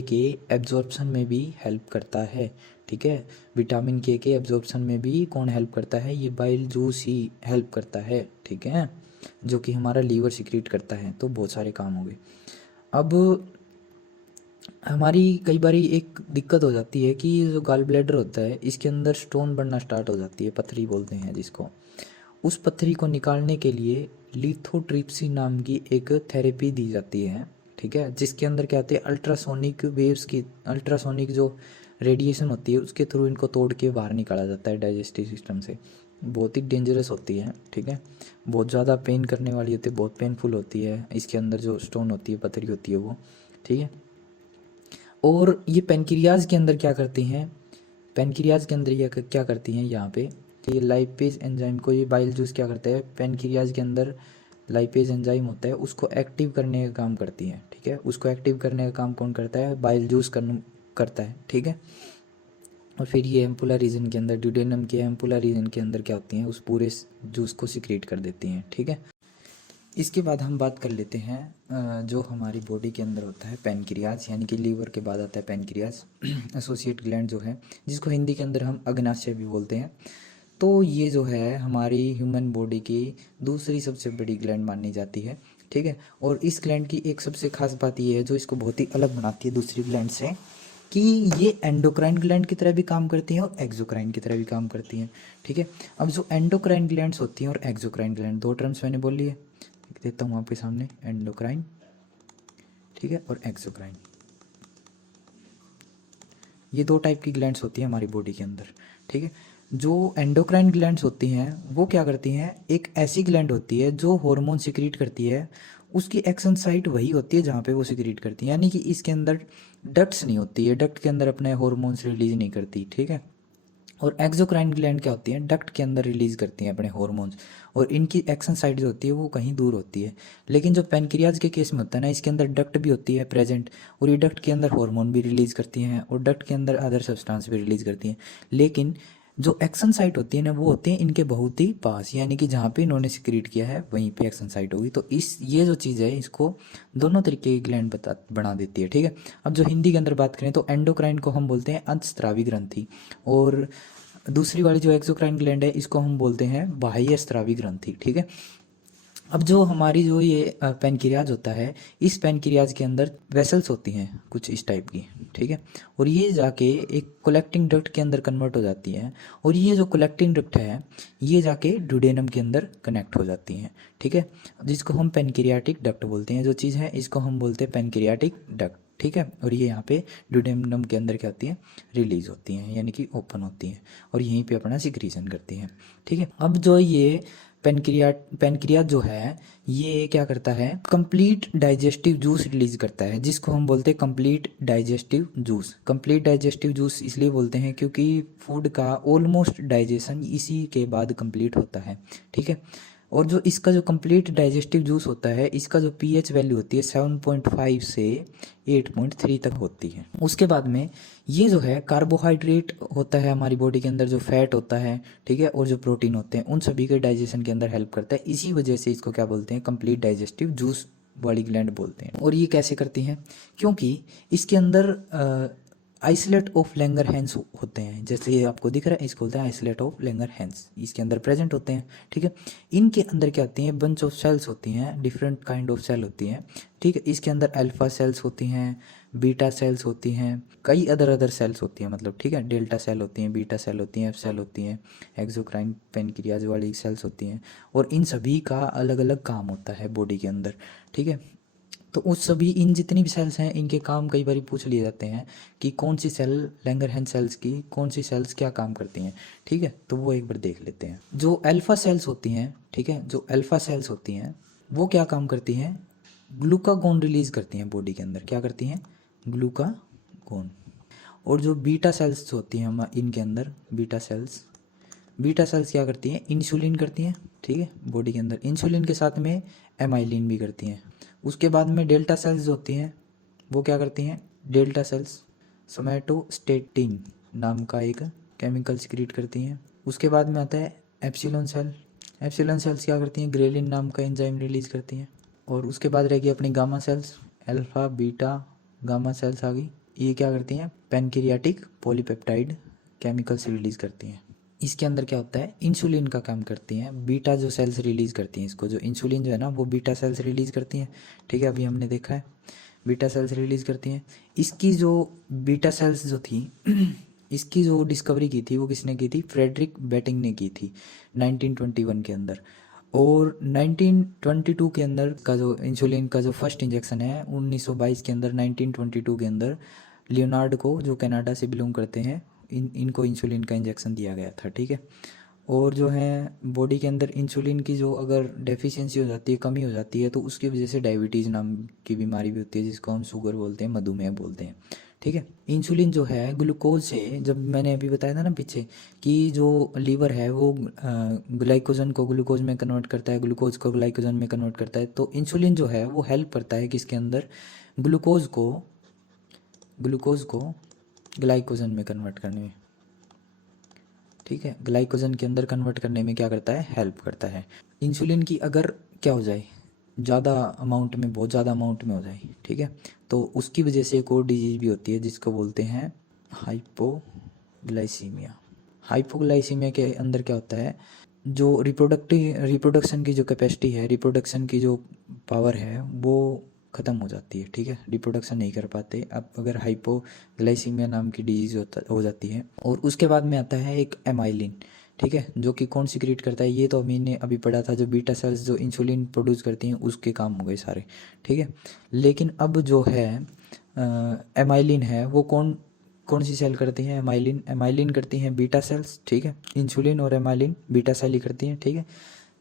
एब्जॉर्प्शन में भी हेल्प करता है। ठीक है, विटामिन के एब्जॉर्प्शन में भी कौन हेल्प करता है? ये बाइल जूस ही हेल्प करता है। ठीक है, जो कि हमारा लीवर सिक्रीट करता है। तो बहुत सारे काम हो गए। अब हमारी कई बारी एक दिक्कत हो जाती है कि जो गॉल ब्लैडर होता है इसके अंदर स्टोन बनना स्टार्ट हो जाती है, पथरी बोलते हैं जिसको। उस पथरी को निकालने के लिए लिथोट्रिप्सी नाम की एक थेरेपी दी जाती है। ठीक है, जिसके अंदर क्या होती है, अल्ट्रासोनिक वेव्स की, अल्ट्रासोनिक जो रेडिएशन होती है उसके थ्रू इनको तोड़ के बाहर निकाला जाता है डाइजेस्टिव सिस्टम से। बहुत ही डेंजरस होती है। ठीक है, बहुत ज़्यादा पेन करने वाली होती है, बहुत पेनफुल होती है। इसके अंदर जो स्टोन होती है, पथरी होती है वो। ठीक है, और ये पेनक्रियाज के अंदर क्या करती हैं? पेनक्रियाज के अंदर ये क्या करती हैं यहाँ पे, कि ये लाइपेज एंजाइम को, ये बाइल जूस क्या करता है, पेनक्रियाज के अंदर लाइपेज एंजाइम होता है उसको एक्टिव करने का काम करती है। ठीक है, उसको एक्टिव करने का काम कौन करता है? बाइल जूस करता है। ठीक है, और फिर ये एम्पुलर रीजन के अंदर, ड्यूडेनम के एम्पुलर रीजन के अंदर क्या होती हैं, उस पूरे जूस को सिक्रीट कर देती हैं। ठीक है, इसके बाद हम बात कर लेते हैं जो हमारी बॉडी के अंदर होता है पेनक्रियाज, यानी कि लीवर के बाद आता है पेनक्रियाज एसोसिएट ग्लैंड जो है, जिसको हिंदी के अंदर हम अग्नाशय भी बोलते हैं। तो ये जो है हमारी ह्यूमन बॉडी की दूसरी सबसे बड़ी ग्लैंड मानी जाती है। ठीक है, और इस ग्लैंड की एक सबसे खास बात ये है जो इसको बहुत ही अलग बनाती है दूसरी ग्लैंड से, कि ये एंडोक्राइन ग्लैंड की तरह भी काम करती हैं और एक्सोक्राइन की तरह भी काम करती हैं। ठीक है, अब जो एंडोक्राइन ग्लैंड्स होती हैं और एक्सोक्राइन ग्लैंड, दो टर्म्स मैंने बोल लिए, लिख देता हूँ आपके सामने, एंडोक्राइन, ठीक है, और एक्सोक्राइन। ये दो टाइप की ग्लैंड्स होती हैं हमारी बॉडी के अंदर। ठीक है, जो एंडोक्राइन ग्लैंड्स होती हैं वो क्या करती हैं, एक ऐसी ग्लैंड होती है जो हार्मोन सिक्रीट करती है, उसकी एक्शन साइट वही होती है जहाँ पे वो सिक्रीट करती है, यानी कि इसके अंदर डक्ट्स नहीं होती है, डक्ट के अंदर अपने हार्मोन्स रिलीज नहीं करती। ठीक है, और एक्सोक्राइन ग्लैंड क्या होती हैं, डक्ट के अंदर रिलीज करती हैं अपने हार्मोन्स, और इनकी एक्शन साइट जो होती है वो कहीं दूर होती है। लेकिन जो पेनक्रियाज के केस में होता है ना, इसके अंदर डक्ट भी होती है प्रेजेंट, और ये डक्ट के अंदर हार्मोन भी रिलीज करती हैं और डक्ट के अंदर अदर सब्सटेंस भी रिलीज करती हैं। लेकिन जो एक्शन साइट होती है ना वो होती है इनके बहुत ही पास, यानी कि जहाँ पे इन्होंने सिक्रीट किया है वहीं पे एक्शन साइट होगी। तो इस ये जो चीज़ है इसको दोनों तरीके की ग्लैंड बना देती है। ठीक है, अब जो हिंदी के अंदर बात करें तो एंडोक्राइन को हम बोलते हैं अंतस्रावी ग्रंथि, और दूसरी वाली जो एक्सोक्राइन ग्लैंड है इसको हम बोलते हैं बाह्य स्रावी ग्रंथि। ठीक है, अब जो हमारी जो ये पेनक्रियाज होता है, इस पेनक्रियाज के अंदर वेसल्स होती हैं कुछ इस टाइप की। ठीक है, और ये जाके एक कलेक्टिंग डक्ट के अंदर कन्वर्ट हो जाती है, और ये जो कलेक्टिंग डक्ट है ये जाके ड्यूडेनम के अंदर कनेक्ट हो जाती हैं। ठीक है, जिसको हम पेनक्रियाटिक डक्ट बोलते हैं, जो चीज़ है इसको हम बोलते हैं पेनक्रियाटिक डक्ट। ठीक है, और ये यहाँ पे ड्यूडेनम के अंदर क्या होती है, रिलीज होती हैं, यानी कि ओपन होती हैं, और यहीं पे अपना सिक्रीशन करती हैं। ठीक है, अब जो ये पेनक्रियाज जो है ये क्या करता है, कंप्लीट डाइजेस्टिव जूस रिलीज करता है, जिसको हम बोलते हैं complete digestive juice. Complete digestive juice इसलिए बोलते हैं क्योंकि फूड का ऑलमोस्ट डाइजेशन इसी के बाद कंप्लीट होता है। ठीक है, और जो इसका जो कंप्लीट डाइजेस्टिव जूस होता है इसका जो पीएच वैल्यू होती है 7.5 से 8.3 तक होती है। उसके बाद में ये जो है कार्बोहाइड्रेट होता है हमारी बॉडी के अंदर, जो फैट होता है, ठीक है, और जो प्रोटीन होते हैं उन सभी के डाइजेशन के अंदर हेल्प करता है। इसी वजह से इसको क्या बोलते हैं, कंप्लीट डाइजेस्टिव जूस वाली ग्लैंड बोलते हैं। और ये कैसे करती हैं, क्योंकि इसके अंदर आइसोलेट ऑफ लैंगरहैंस होते हैं, जैसे ये आपको दिख रहा है इसको बोलते हैं आइसोलेट ऑफ लैंगरहैंस, इसके अंदर प्रेजेंट होते हैं। ठीक है, इनके अंदर क्या होती हैं, बंच ऑफ सेल्स होती हैं, डिफरेंट काइंड ऑफ सेल होती हैं। ठीक है, इसके अंदर अल्फा सेल्स होती हैं, बीटा सेल्स होती हैं, कई अदर सेल्स होती हैं, मतलब ठीक है, डेल्टा सेल होती हैं, बीटा सेल होती हैं, एफ सेल होती हैं, एक्सोक्राइन पेनक्रियाज वाली सेल्स होती हैं, और इन सभी का अलग अलग काम होता है बॉडी के अंदर। ठीक है, तो उस सभी इन जितनी भी सेल्स हैं इनके काम कई बार पूछ लिए जाते हैं कि कौन सी सेल, लैंगरहैंस सेल्स की कौन सी सेल्स क्या काम करती हैं। ठीक है, तो वो एक बार देख लेते हैं। जो अल्फा सेल्स होती हैं, ठीक है, जो अल्फा सेल्स होती हैं वो क्या काम करती हैं, ग्लूकागोन रिलीज करती हैं बॉडी के अंदर, क्या करती हैं, ग्लूकागोन। और जो बीटा सेल्स होती हैं हम इनके अंदर, बीटा सेल्स क्या करती हैं, इंसुलिन करती हैं। ठीक है, बॉडी के अंदर इंसुलिन के साथ में एमाइलिन भी करती हैं। उसके बाद में डेल्टा सेल्स होती हैं, वो क्या करती हैं, डेल्टा सेल्स सोमैटोस्टेटिन नाम का एक केमिकल सिक्रीट करती हैं। उसके बाद में आता है एप्सिलॉन सेल्स क्या करती हैं, ग्रेलिन नाम का एंजाइम रिलीज करती हैं। और उसके बाद रहेगी अपनी gamma cells, alpha beta gamma cells आ गई, ये क्या करती हैं, पैनक्रियाटिक पॉलीपेप्टाइड केमिकल्स रिलीज करती हैं। इसके अंदर क्या होता है, इंसुलिन का काम करती हैं, बीटा जो सेल्स रिलीज करती हैं इसको, जो इंसुलिन जो है ना वो बीटा सेल्स रिलीज करती हैं। ठीक है, अभी हमने देखा है बीटा सेल्स रिलीज करती हैं। इसकी जो बीटा सेल्स जो थी इसकी जो डिस्कवरी की थी वो किसने की थी, फ्रेडरिक बेटिंग ने की थी 1921 के अंदर। और 1922 के अंदर का जो इंसुलिन का जो फर्स्ट इंजेक्शन है 1922 के अंदर, 1922 के अंदर लियोनार्ड को, जो कनाडा से बिलोंग करते हैं, इनको इंसुलिन का इंजेक्शन दिया गया था। ठीक है, और जो है बॉडी के अंदर इंसुलिन की जो अगर डेफिशिएंसी हो जाती है, कमी हो जाती है, तो उसकी वजह से डायबिटीज़ नाम की बीमारी भी होती है, जिसको हम शुगर बोलते हैं, मधुमेह बोलते हैं। ठीक है, इंसुलिन जो है ग्लूकोज से, जब मैंने अभी बताया था ना पीछे कि जो लीवर है वो ग्लाइकोजन को ग्लूकोज में कन्वर्ट करता है, ग्लूकोज को ग्लाइकोजन में कन्वर्ट करता है, तो इंसुलिन जो है वो हेल्प करता है किसके अंदर, ग्लूकोज को ग्लाइकोजन में कन्वर्ट करने में। ठीक है, ग्लाइकोजन के अंदर कन्वर्ट करने में क्या करता है, हेल्प करता है। इंसुलिन की अगर क्या हो जाए, ज़्यादा अमाउंट में, बहुत ज़्यादा अमाउंट में हो जाए, ठीक है, तो उसकी वजह से एक और डिजीज़ भी होती है जिसको बोलते हैं हाइपोग्लाइसीमिया। हाइपोग्लाइसीमिया के अंदर क्या होता है, जो रिप्रोडक्शन की जो कैपेसिटी है, रिप्रोडक्शन की जो पावर है वो ख़त्म हो जाती है। ठीक है, रिप्रोडक्शन नहीं कर पाते अब अगर हाइपोग्लाइसीमिया नाम की डिजीज़ हो जाती है। और उसके बाद में आता है एक एमाइलिन। ठीक है, जो कि कौन सीक्रेट करता है, ये तो अभी ने अभी पढ़ा था, जो बीटा सेल्स जो इंसुलिन प्रोड्यूस करती हैं उसके काम हो गए सारे। ठीक है, लेकिन अब जो है एमाइलिन है वो कौन कौन सी सेल करती हैं, एमाइलिन करती हैं बीटा सेल्स। ठीक है, इंसुलिन और एमाइलिन बीटा सेल ही करती हैं। ठीक है,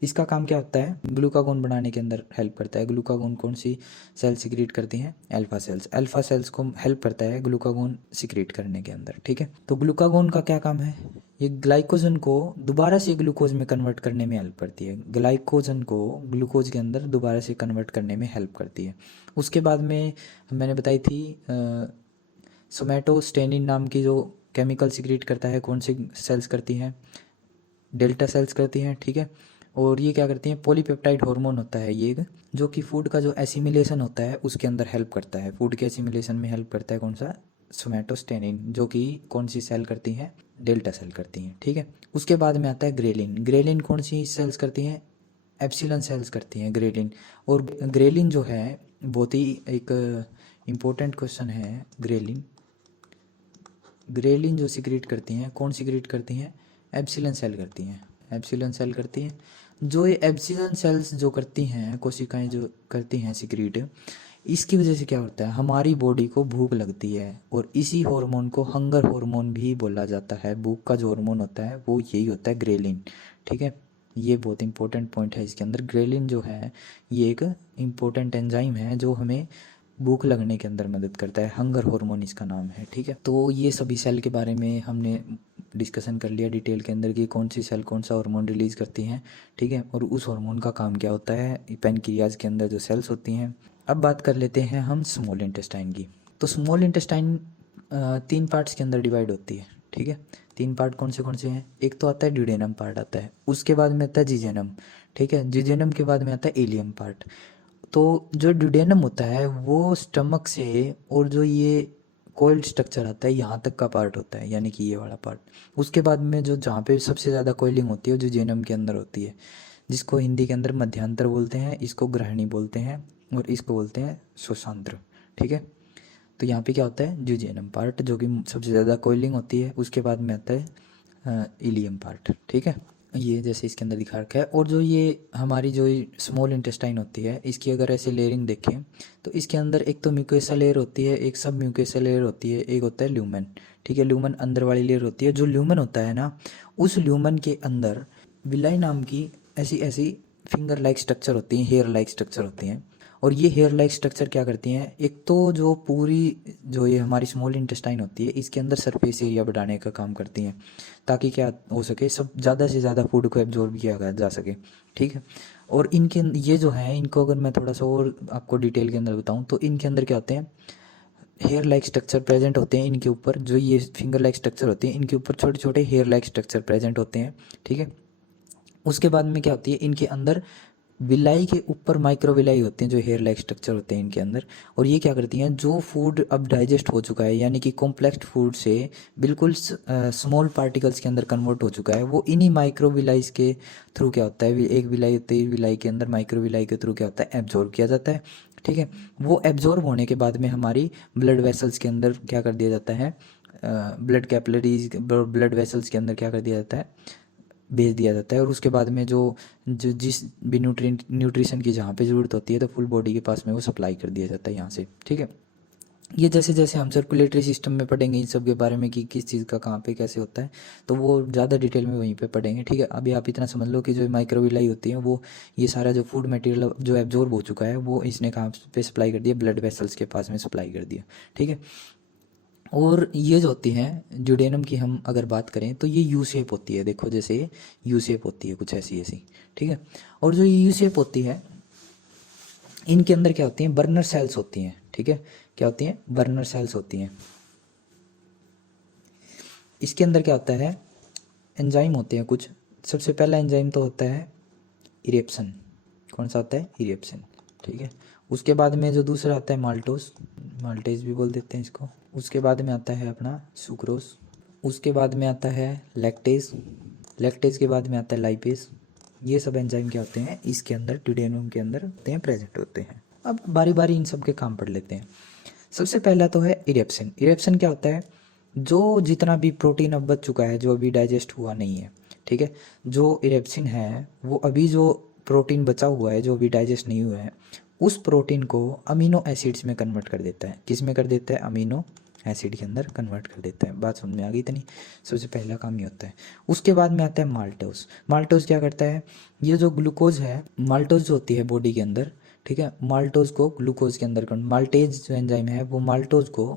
इसका काम क्या होता है, ग्लूकागोन बनाने के अंदर हेल्प करता है। ग्लूकागोन कौन सी सेल सिक्रीट करती हैं, अल्फा सेल्स। अल्फा सेल्स को हेल्प करता है ग्लूकागोन सिक्रीट करने के अंदर। ठीक है, तो ग्लूकागोन का क्या काम है, ये ग्लाइकोजन को दोबारा से ग्लूकोज में कन्वर्ट करने में हेल्प करती है, ग्लाइकोजन को ग्लूकोज के अंदर दोबारा से कन्वर्ट करने में हेल्प करती है। उसके बाद में मैंने बताई थी सोमैटोस्टेनिन नाम की जो केमिकल सिक्रीट करता है, कौन सी सेल्स करती हैं, डेल्टा सेल्स करती हैं। ठीक है, और ये क्या करती हैं, पॉलीपेप्टाइड हार्मोन होता है ये, जो कि फूड का जो एसिमिलेशन होता है उसके अंदर हेल्प करता है, फूड के एसिमिलेशन में हेल्प करता है। कौन सा, सोमैटोस्टेनिन, जो कि कौन सी सेल करती हैं, डेल्टा सेल करती हैं। ठीक है, उसके बाद में आता है ग्रेलिन। ग्रेलिन कौन सी सेल्स करती हैं, एप्सिलन सेल्स करती हैं ग्रेलिन। और ग्रेलिन जो है बहुत ही एक इम्पोर्टेंट क्वेश्चन है, ग्रेलिन जो सिक्रीट करती हैं, कौन सिक्रीट करती हैं, एप्सिलन सेल करती हैं, एप्सिलन सेल करती हैं। जो ये एप्सिलन सेल्स जो करती हैं, कोशिकाएं जो करती हैं सिक्रीट, इसकी वजह से क्या होता है, हमारी बॉडी को भूख लगती है, और इसी हार्मोन को हंगर हार्मोन भी बोला जाता है। भूख का जो हार्मोन होता है वो यही होता है, ग्रेलिन। ठीक है, ये बहुत इंपॉर्टेंट पॉइंट है इसके अंदर। ग्रेलिन जो है ये एक इम्पोर्टेंट एंजाइम है जो हमें भूख लगने के अंदर मदद करता है, हंगर हार्मोन इसका नाम है। ठीक है, तो ये सभी सेल के बारे में हमने डिस्कशन कर लिया डिटेल के अंदर कि कौन सी सेल कौन सा हार्मोन रिलीज़ करती हैं। ठीक है, और उस हार्मोन का काम क्या होता है, पैनक्रियाज के अंदर जो सेल्स होती हैं। अब बात कर लेते हैं हम स्मॉल इंटेस्टाइन की। तो स्मॉल इंटेस्टाइन 3 पार्ट्स के अंदर डिवाइड होती है। ठीक है, 3 पार्ट कौन से हैं, एक तो आता है ड्यूडेनम पार्ट आता है, उसके बाद में आता है जिजेनम। ठीक है, जिजेनम के बाद में आता है एलियम पार्ट। तो जो ड्यूडेनम होता है वो स्टमक से, और जो ये कोइल्ड स्ट्रक्चर आता है यहाँ तक का पार्ट होता है, यानी कि ये वाला पार्ट। उसके बाद में जो जहाँ पे सबसे ज़्यादा कोइलिंग होती है जो जिजेनम के अंदर होती है, जिसको हिंदी के अंदर मध्यांतर बोलते हैं, इसको ग्रहणी बोलते हैं, और इसको बोलते हैं शोषांत्र। ठीक है, तो यहाँ पे क्या होता है, जुजेनम पार्ट जो कि सबसे ज़्यादा कोइलिंग होती है। उसके बाद में आता है इलियम पार्ट। ठीक है, ये जैसे इसके अंदर दिखा रखा है। और जो ये हमारी जो स्मॉल इंटेस्टाइन होती है, इसकी अगर ऐसे लेयरिंग देखें तो इसके अंदर एक तो म्यूकोसा लेयर होती है, एक सब म्यूकोसा लेयर होती है, एक होता है ल्यूमेन। ठीक है, ल्यूमेन अंदर वाली लेयर होती है। जो ल्यूमेन होता है ना, उस ल्यूमेन के अंदर विलाई नाम की ऐसी ऐसी फिंगर लाइक स्ट्रक्चर होती हैं, हेयर लाइक स्ट्रक्चर होती हैं। और ये हेयर लाइक स्ट्रक्चर क्या करती हैं, एक तो जो पूरी जो ये हमारी स्मॉल इंटेस्टाइन होती है इसके अंदर सरफेस एरिया बढ़ाने का काम करती हैं, ताकि क्या हो सके, सब ज़्यादा से ज़्यादा फूड को एब्जॉर्ब किया जा सके। ठीक है, और इनके ये जो है, इनको अगर मैं थोड़ा सा और आपको डिटेल के अंदर बताऊँ तो इनके अंदर क्या होते हैं, हेयर लाइक स्ट्रक्चर प्रेजेंट होते हैं इनके ऊपर। जो ये फिंगर लाइक स्ट्रक्चर होती है इनके ऊपर छोटे छोटे हेयर लाइक स्ट्रक्चर प्रेजेंट होते हैं। ठीक है, उसके बाद में क्या होती है, इनके अंदर विलाई के ऊपर माइक्रोविलाई होते हैं जो हेयर लाइक स्ट्रक्चर होते हैं इनके अंदर। और ये क्या करती हैं, जो फूड अब डाइजेस्ट हो चुका है यानी कि कॉम्प्लेक्स फूड से बिल्कुल स्मॉल पार्टिकल्स के अंदर कन्वर्ट हो चुका है, वो इन्हीं माइक्रोविलाइज के थ्रू क्या होता है, एक विलाई होती है, विलाई के अंदर माइक्रोविलाई के थ्रू क्या होता है, एब्जॉर्ब किया जाता है। ठीक है, वो एब्जॉर्ब होने के बाद में हमारी ब्लड वेसल्स के अंदर क्या कर दिया जाता है, ब्लड कैपिलरीज ब्लड वेसल्स के अंदर क्या कर दिया जाता है, भेज दिया जाता है। और उसके बाद में जो जो जिस भी न्यूट्रिशन की जहाँ पे ज़रूरत होती है तो फुल बॉडी के पास में वो सप्लाई कर दिया जाता है यहाँ से। ठीक है, ये जैसे जैसे हम सर्कुलेटरी सिस्टम में पढ़ेंगे इन सब के बारे में कि किस चीज़ का कहाँ पे कैसे होता है, तो वो ज़्यादा डिटेल में वहीं पे पढ़ेंगे। ठीक है, अभी आप इतना समझ लो कि जो माइक्रोविलाई होती है वो ये सारा जो फूड मटेरियल जो एब्जॉर्ब हो चुका है वो इसने कहाँ पे सप्लाई कर दिया, ब्लड वेसल्स के पास में सप्लाई कर दिया। ठीक है, और ये जो होती हैं ड्यूडेनम की हम अगर बात करें तो ये यू शेप होती है, देखो जैसे ये यू शेप होती है कुछ ऐसी ऐसी। ठीक है, और जो ये यू शेप होती है इनके अंदर क्या होती हैं, बर्नर सेल्स होती हैं। ठीक है, क्या होती हैं, बर्नर सेल्स होती हैं। इसके अंदर क्या होता है, एंजाइम होते हैं कुछ। सबसे पहला एंजाइम तो होता है इरेप्सन। कौन सा होता है, इरेप्सन। ठीक है, उसके बाद में जो दूसरा आता है माल्टोस, माल्टेज भी बोल देते हैं इसको। उसके बाद में आता है अपना सुक्रोस। उसके बाद में आता है लैक्टेज। लैक्टेज के बाद में आता है लाइपेज। ये सब एंजाइम क्या होते हैं, इसके अंदर ड्यूडेनम के अंदर होते हैं, प्रेजेंट होते हैं। अब बारी बारी इन सब के काम पढ़ लेते हैं। सबसे पहला तो है इरेप्सन। इरेप्सन क्या होता है, जो जितना भी प्रोटीन अब बच चुका है जो अभी डाइजेस्ट हुआ नहीं है, ठीक है, जो इरेप्सिन है वो अभी जो प्रोटीन बचा हुआ है जो अभी डाइजेस्ट नहीं हुआ है उस प्रोटीन को अमीनो एसिड्स में कन्वर्ट कर देता है। किस में कर देता है, अमीनो एसिड के अंदर कन्वर्ट कर देता है। बात समझ में आ गई इतनी, सबसे पहला काम ये होता है। उसके बाद में आता है माल्टोस। माल्टोस क्या करता है, ये जो ग्लूकोज है, माल्टोस जो होती है बॉडी के अंदर, ठीक है, माल्टोज को ग्लूकोज के अंदर माल्टेज जो एंजाइम है वो माल्टोज को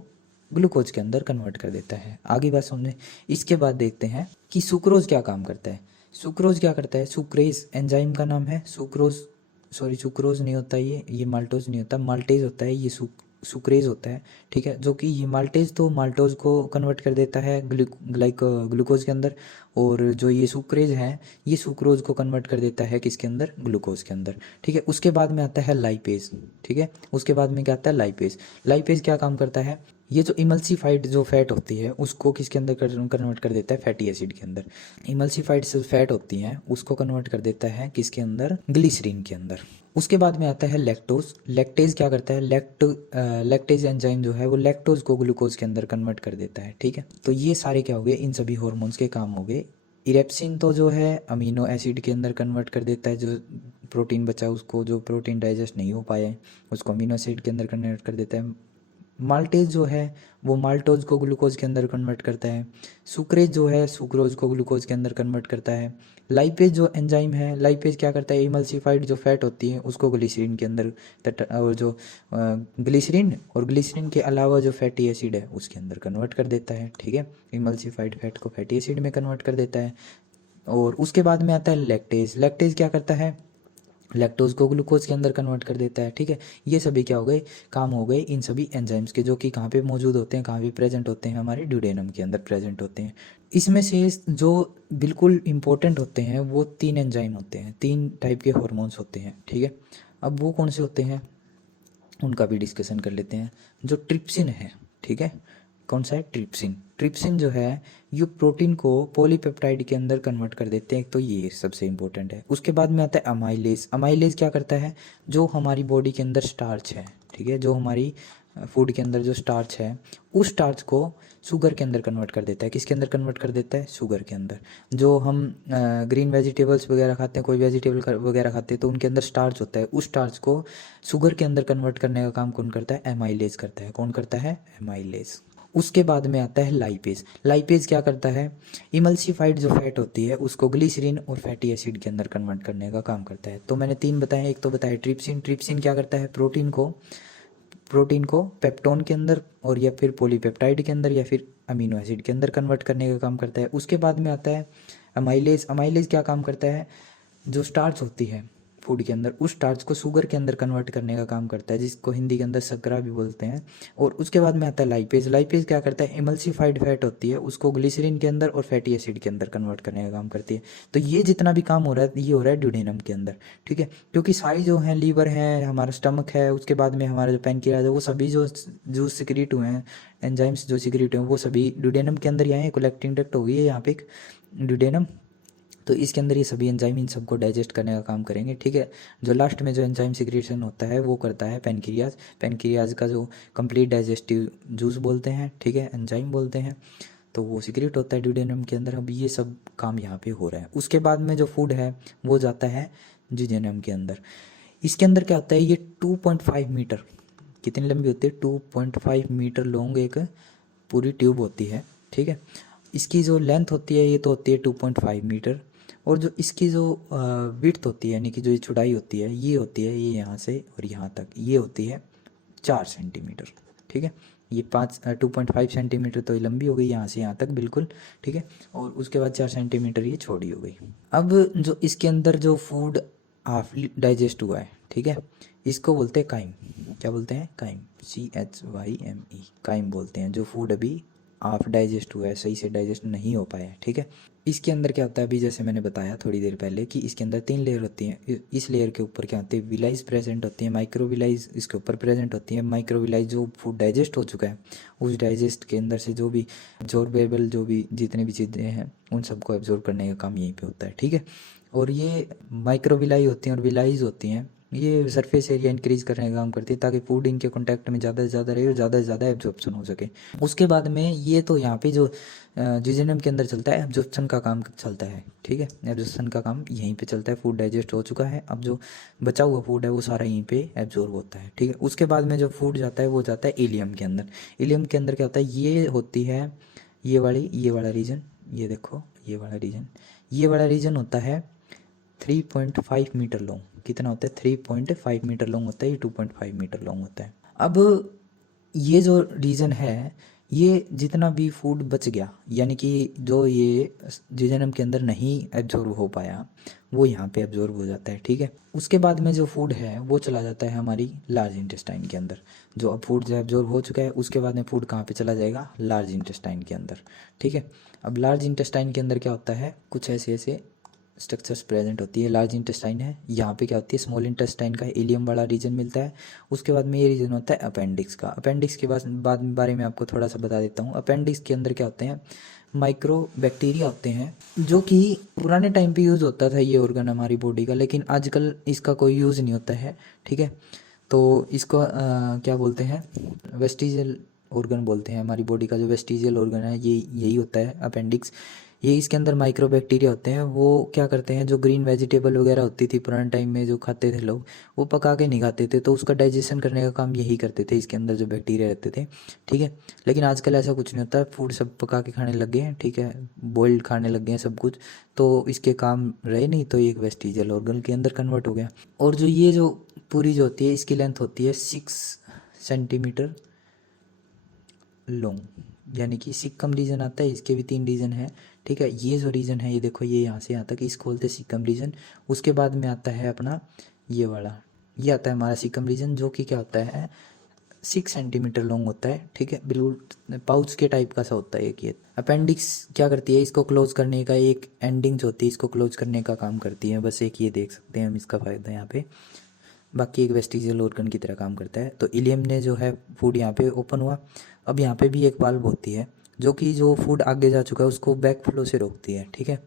ग्लूकोज के अंदर कन्वर्ट कर देता है। आगे बात समझे। इसके बाद देखते हैं कि सुक्रोज क्या काम करता है। सुक्रोज क्या करता है, सुक्रेज एंजाइम का नाम है। सुक्रोज, सॉरी सुक्रोज नहीं होता, ये माल्टोज नहीं होता, माल्टेज होता है, ये सुक्रेज होता है। ठीक है, जो कि ये माल्टेज तो माल्टोज को कन्वर्ट कर देता है ग्लूकोज के अंदर, और जो ये सुक्रेज है ये सुक्रोज को कन्वर्ट कर देता है किसके अंदर, ग्लूकोज के अंदर। ठीक है, उसके बाद में आता है लाइपेज। ठीक है, उसके बाद में क्या आता है, लाइपेज। लाइपेज क्या काम करता है, ये जो इमल्सिफाइड जो फैट होती है उसको किसके अंदर कन्वर्ट कर देता है, फैटी एसिड के अंदर। इमल्सिफाइड जो फैट होती हैं उसको कन्वर्ट कर देता है किसके अंदर, ग्लिसरीन के अंदर। उसके बाद में आता है लैक्टोज। लैक्टेज क्या करता है, लैक्टेज एंजाइम जो है वो लैक्टोज को ग्लूकोज के अंदर कन्वर्ट कर देता है। ठीक है, तो ये सारे क्या हो गए, इन सभी हॉर्मोन्स के काम हो गए। इरेप्सिन तो जो है अमीनो एसिड के अंदर कन्वर्ट कर देता है, जो प्रोटीन बचा उसको, जो प्रोटीन डाइजेस्ट नहीं हो पाए उसको अमीनो एसिड के अंदर कन्वर्ट कर देता है। माल्टेज जो है वो माल्टोज को ग्लूकोज के अंदर कन्वर्ट करता है। सुक्रेज जो है सुक्रोज को ग्लूकोज के अंदर कन्वर्ट करता है। लाइपेज जो एंजाइम है, लाइपेज क्या करता है, इमल्सिफाइड जो फैट होती है उसको ग्लिसरीन के अंदर और जो ग्लिसरीन और ग्लिसरीन के अलावा जो फैटी एसिड है उसके अंदर कन्वर्ट कर देता है। ठीक है, इमल्सिफाइड फैट को फैटी एसिड में कन्वर्ट कर देता है। और उसके बाद में आता है लैक्टेज। लैक्टेज क्या करता है, लैक्टोज को ग्लूकोज के अंदर कन्वर्ट कर देता है। ठीक है, ये सभी क्या हो गए, काम हो गए इन सभी एंजाइम्स के, जो कि कहाँ पे मौजूद होते हैं, कहाँ पे प्रेजेंट होते हैं, हमारे ड्यूडेनम के अंदर प्रेजेंट होते हैं। इसमें से जो बिल्कुल इंपॉर्टेंट होते हैं वो 3 एंजाइम होते हैं, 3 टाइप के हॉर्मोन्स होते हैं। ठीक है, अब वो कौन से होते हैं उनका भी डिस्कशन कर लेते हैं। जो ट्रिप्सिन है, ठीक है, कौन सा है, ट्रिप्सिन। ट्रिप्सिन जो है ये प्रोटीन को पॉलीपेप्टाइड के अंदर कन्वर्ट कर देते हैं, तो ये सबसे इंपॉर्टेंट है। उसके बाद में आता है अमाइलेज। अमाइलेज क्या करता है, जो हमारी बॉडी के अंदर स्टार्च है, ठीक है, जो हमारी फूड के अंदर जो स्टार्च है उस स्टार्च को शुगर के अंदर कन्वर्ट कर देता है। किसके अंदर कन्वर्ट कर देता है, शुगर के अंदर। जो हम ग्रीन वेजिटेबल्स वगैरह खाते हैं, कोई वेजिटेबल वगैरह खाते हैं तो उनके अंदर स्टार्च होता है, उस स्टार्च को शुगर के अंदर कन्वर्ट करने का काम कौन करता है, एमाइलेज करता है। कौन करता है, एमाइलेज। उसके बाद में आता है लाइपेज। लाइपेज क्या करता है, इमल्सिफाइड जो फैट होती है उसको ग्लिसरीन और फैटी एसिड के अंदर कन्वर्ट करने का काम करता है। तो मैंने 3 बताए, एक तो बताया ट्रिप्सिन। ट्रिप्सिन क्या करता है, प्रोटीन को पेप्टोन के अंदर और या फिर पॉलीपेप्टाइड के अंदर या फिर अमीनो एसिड के अंदर कन्वर्ट करने का काम करता है। उसके बाद में आता है अमाइलेज। अमाइलेज क्या काम करता है, जो स्टार्च होती है फूड के अंदर, उस स्टार्च को शुगर के अंदर कन्वर्ट करने का काम करता है, जिसको हिंदी के अंदर शर्करा भी बोलते हैं। और उसके बाद में आता है लाइपेज। लाइपेज क्या करता है, इमल्सिफाइड फैट होती है उसको ग्लिसरीन के अंदर और फैटी एसिड के अंदर कन्वर्ट करने का काम करती है। तो ये जितना भी काम हो रहा है ये हो रहा है ड्यूडेनम के अंदर, ठीक है। क्योंकि सारी जो है लीवर है, हमारा स्टमक है, उसके बाद में हमारा जो पैनक्रियाज है, वो सभी जो जूस सिक्रीट हुए हैं, एंजाइम्स जो सिक्रीट हुए हैं, वो सभी ड्यूडेनम के अंदर ही आए हैं। कोलेक्टिंग डक्ट होगी है यहाँ पे एक ड्यूडेनम, तो इसके अंदर ये सभी एंजाइम इन सबको डाइजेस्ट करने का काम करेंगे, ठीक है। जो लास्ट में जो एंजाइम सिक्रेशन होता है वो करता है पैनक्रियाज। पैनक्रियाज का जो कंप्लीट डाइजेस्टिव जूस बोलते हैं, ठीक है, एंजाइम बोलते हैं, तो वो सिक्रेट होता है ड्यूडेनम के अंदर। अब ये सब काम यहाँ पे हो रहा है। उसके बाद में जो फूड है वो जाता है जिजेनम के अंदर। इसके अंदर क्या होता है, ये 2.5 मीटर, कितनी लंबी होती है, 2.5 मीटर लॉन्ग एक पूरी ट्यूब होती है, ठीक है। इसकी जो लेंथ होती है ये तो होती है 2.5 मीटर, और जो इसकी जो विड्थ होती है यानी कि जो ये चौड़ाई होती है ये होती है, ये यहाँ से और यहाँ तक ये होती है 4 सेंटीमीटर, ठीक है। ये 2.5 सेंटीमीटर तो ये लंबी हो गई यहाँ से यहाँ तक बिल्कुल, ठीक है। और उसके बाद 4 सेंटीमीटर ये चौड़ी हो गई। अब जो इसके अंदर जो फूड हाफली डाइजेस्ट हुआ है, ठीक है, इसको बोलते हैं काइम। क्या बोलते हैं, काइम, CHYME, काइम बोलते हैं। जो फूड अभी हाफ डाइजेस्ट हुआ है, सही से डाइजेस्ट नहीं हो पाया है, ठीक है। इसके अंदर क्या होता है, अभी जैसे मैंने बताया थोड़ी देर पहले कि इसके अंदर 3 लेयर होती हैं। इस लेयर के ऊपर क्या होती है, विलाइज प्रेजेंट होती है, माइक्रोविलाइज इसके ऊपर प्रेजेंट होती है। माइक्रोविलाइज जो फूड डाइजेस्ट हो चुका है, उस डाइजेस्ट के अंदर से जो भी एब्जॉर्बेबल जो भी जितने भी चीज़ें हैं उन सबको एब्जॉर्ब करने का काम यहीं पे होता है, ठीक है। और ये माइक्रोविलाई होती हैं और विलाइज होती हैं, ये सरफेस एरिया इंक्रीज करने का काम करती है ताकि फूड इनके कांटेक्ट में ज़्यादा से ज़्यादा रहे और ज़्यादा से ज़्यादा एब्जॉर्प्शन हो सके। उसके बाद में ये तो यहाँ पे जो जिजेनम के अंदर चलता है, एब्जॉर्प्शन का काम चलता है, ठीक है। एब्जॉर्प्शन का काम यहीं पे चलता है। फूड डाइजेस्ट हो चुका है, अब जो बचा हुआ फूड है वो सारा यहीं पे एब्जॉर्ब होता है, ठीक है। उसके बाद में जो फूड जाता है वो जाता है इलियम के अंदर। इलियम के अंदर क्या होता है, ये होती है ये वाला रीजन, ये देखो ये वाला रीजन होता है 3.5 मीटर लॉन्ग। कितना होता है, 3.5 मीटर लॉन्ग होता है, ये 2.5 मीटर लॉन्ग होता है। अब ये जो रीजन है, ये जितना भी फूड बच गया यानी कि जो ये जिजेनम के अंदर नहीं एब्जॉर्ब हो पाया वो यहाँ पे एब्जॉर्ब हो जाता है, ठीक है। उसके बाद में जो फूड है वो चला जाता है हमारी लार्ज इंटेस्टाइन के अंदर। जो अब फूड जो एब्जॉर्ब हो चुका है उसके बाद में फूड कहाँ पे चला जाएगा, लार्ज इंटेस्टाइन के अंदर, ठीक है। अब लार्ज इंटेस्टाइन के अंदर क्या होता है, कुछ ऐसे स्ट्रक्चर्स प्रेजेंट होती है। लार्ज इंटेस्टाइन है, यहाँ पे क्या होती है, स्मॉल इंटेस्टाइन का इलियम वाला रीजन मिलता है। उसके बाद में ये रीजन होता है अपेंडिक्स का। अपेंडिक्स के बारे में आपको थोड़ा सा बता देता हूँ। अपेंडिक्स के अंदर क्या होते हैं, माइक्रो बैक्टीरिया होते हैं, जो कि पुराने टाइम पे यूज़ होता था ये ऑर्गन हमारी बॉडी का, लेकिन आजकल इसका कोई यूज़ नहीं होता है, ठीक है। तो इसको क्या बोलते हैं, वेस्टिजियल ऑर्गन बोलते हैं। हमारी बॉडी का जो वेस्टिजियल ऑर्गन है ये यही होता है अपेंडिक्स। ये इसके अंदर माइक्रो बैक्टीरिया होते हैं। वो क्या करते हैं, जो ग्रीन वेजिटेबल वगैरह होती थी पुराने टाइम में जो खाते थे लोग, वो पका के नहीं खाते थे, तो उसका डाइजेशन करने का काम यही करते थे, इसके अंदर जो बैक्टीरिया रहते थे, ठीक है। लेकिन आजकल ऐसा कुछ नहीं होता, फूड सब पका के खाने लग गए हैं, ठीक है, बॉइल्ड खाने लग गए हैं सब कुछ, तो इसके काम रहे नहीं, तो ये एक वेस्टिजियल ऑर्गन के अंदर कन्वर्ट हो गया। और जो ये जो पूरी जो होती है इसकी लेंथ होती है 6 सेंटीमीटर लॉन्ग, यानी कि सिक्कम रीजन आता है, इसके भी 3 रीजन है, ठीक है। ये जो रीजन है ये देखो, ये यहाँ से यहाँ तक इसको बोलते हैं सिक्कम रीजन। उसके बाद में आता है अपना ये वाला, ये आता है हमारा सिक्कम रीजन, जो कि क्या होता है 6 सेंटीमीटर लॉन्ग होता है, ठीक है, बिल्कुल पाउच के टाइप का सा होता है एक ये। अपेंडिक्स क्या करती है, इसको क्लोज करने का एक एंडिंग जो होती है इसको क्लोज करने का काम करती है, बस एक ये देख सकते हैं हम इसका फ़ायदा यहाँ पे। बाकी एक वेस्टिजियल ऑर्गन की तरह काम करता है। तो इलियम ने जो है फूड यहाँ पे ओपन हुआ। अब यहाँ पे भी एक वाल्व होती है जो कि जो फूड आगे जा चुका है उसको बैक फ्लो से रोकती है, ठीक है,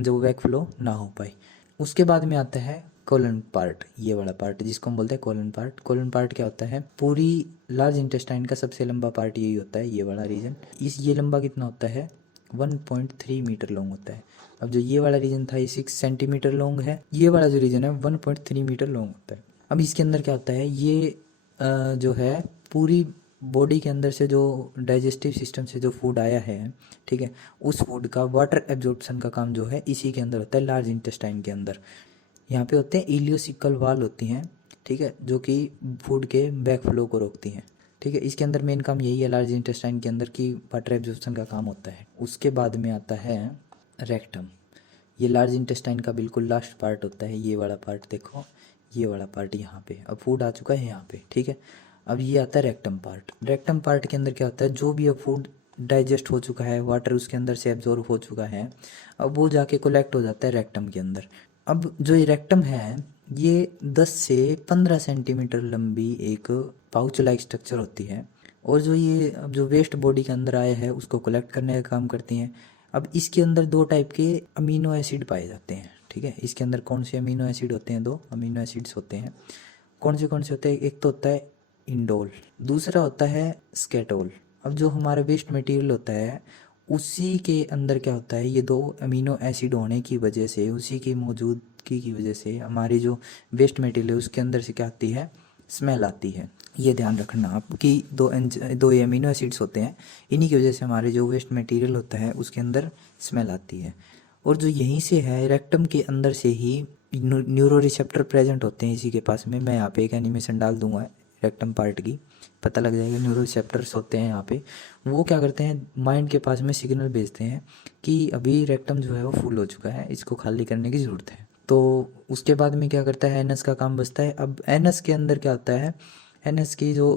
जो बैक फ्लो ना हो पाए। उसके बाद में आता है कोलन पार्ट, ये वाला पार्ट जिसको हम बोलते हैं कोलन पार्ट। कोलन पार्ट क्या होता है, पूरी लार्ज इंटेस्टाइन का सबसे लंबा पार्ट यही होता है, ये वाला रीजन। ये लंबा कितना होता है, 1.3 मीटर लॉन्ग होता है। अब जो ये वाला रीजन था ये 6 सेंटीमीटर लॉन्ग है, ये वाला जो रीजन है 1.3 मीटर लॉन्ग होता है। अब इसके अंदर क्या होता है, ये जो है पूरी बॉडी के अंदर से जो डाइजेस्टिव सिस्टम से जो फूड आया है, ठीक है, उस फूड का वाटर एब्जॉर्प्शन का काम जो है इसी के अंदर होता है, लार्ज इंटेस्टाइन के अंदर। यहाँ पे होते हैं इलियोसिकल वाल होती हैं, ठीक है, जो कि फूड के बैक फ्लो को रोकती हैं, ठीक है। इसके अंदर मेन काम यही है लार्ज इंटेस्टाइन के अंदर की वाटर एब्जॉर्प्शन का काम होता है। उसके बाद में आता है रेक्टम। ये लार्ज इंटेस्टाइन का बिल्कुल लास्ट पार्ट होता है, ये वाला पार्ट देखो, ये वाला पार्ट यहाँ पे। अब फूड आ चुका है यहाँ पे, ठीक है। अब ये आता है रेक्टम पार्ट। रेक्टम पार्ट के अंदर क्या होता है, जो भी अब फूड डाइजेस्ट हो चुका है, वाटर उसके अंदर से एब्जॉर्ब हो चुका है, अब वो जाके कलेक्ट हो जाता है रेक्टम के अंदर। अब जो ये रेक्टम है, ये 10 से 15 सेंटीमीटर लंबी एक पाउच लाइक स्ट्रक्चर होती है। और जो ये अब जो वेस्ट बॉडी के अंदर आया है उसको कलेक्ट करने का काम करती हैं। अब इसके अंदर दो टाइप के अमीनो एसिड पाए जाते हैं, ठीक है। इसके अंदर कौन से अमीनो एसिड होते हैं, दो अमीनो एसिड्स होते हैं। कौन से होते हैं, एक तो होता है इंडोल, दूसरा होता है स्केटोल। अब जो हमारा वेस्ट मटेरियल होता है उसी के अंदर क्या होता है, ये दो अमीनो एसिड होने की वजह से, उसी की मौजूदगी की वजह से हमारी जो वेस्ट मटेरियल है उसके अंदर से क्या आती है, स्मेल आती है। ये ध्यान रखना आप कि दो अमीनो एसिड्स होते हैं, इन्हीं की वजह से हमारे जो वेस्ट मटेरियल होता है उसके अंदर स्मेल आती है। और जो यहीं से है, रेक्टम के अंदर से ही न्यूरो रिसेप्टर प्रेजेंट होते हैं इसी के पास में। मैं यहाँ पे एक एनिमेशन डाल दूंगा रेक्टम पार्ट की, पता लग जाएगा। न्यूरो रिसेप्टर्स होते हैं यहाँ पे, वो क्या करते हैं, माइंड के पास में सिग्नल भेजते हैं कि अभी रेक्टम जो है वो फुल हो चुका है, इसको खाली करने की ज़रूरत है। तो उसके बाद में क्या करता है, एनएस का काम बचता है। अब एनएस के अंदर क्या होता है, एनएस की जो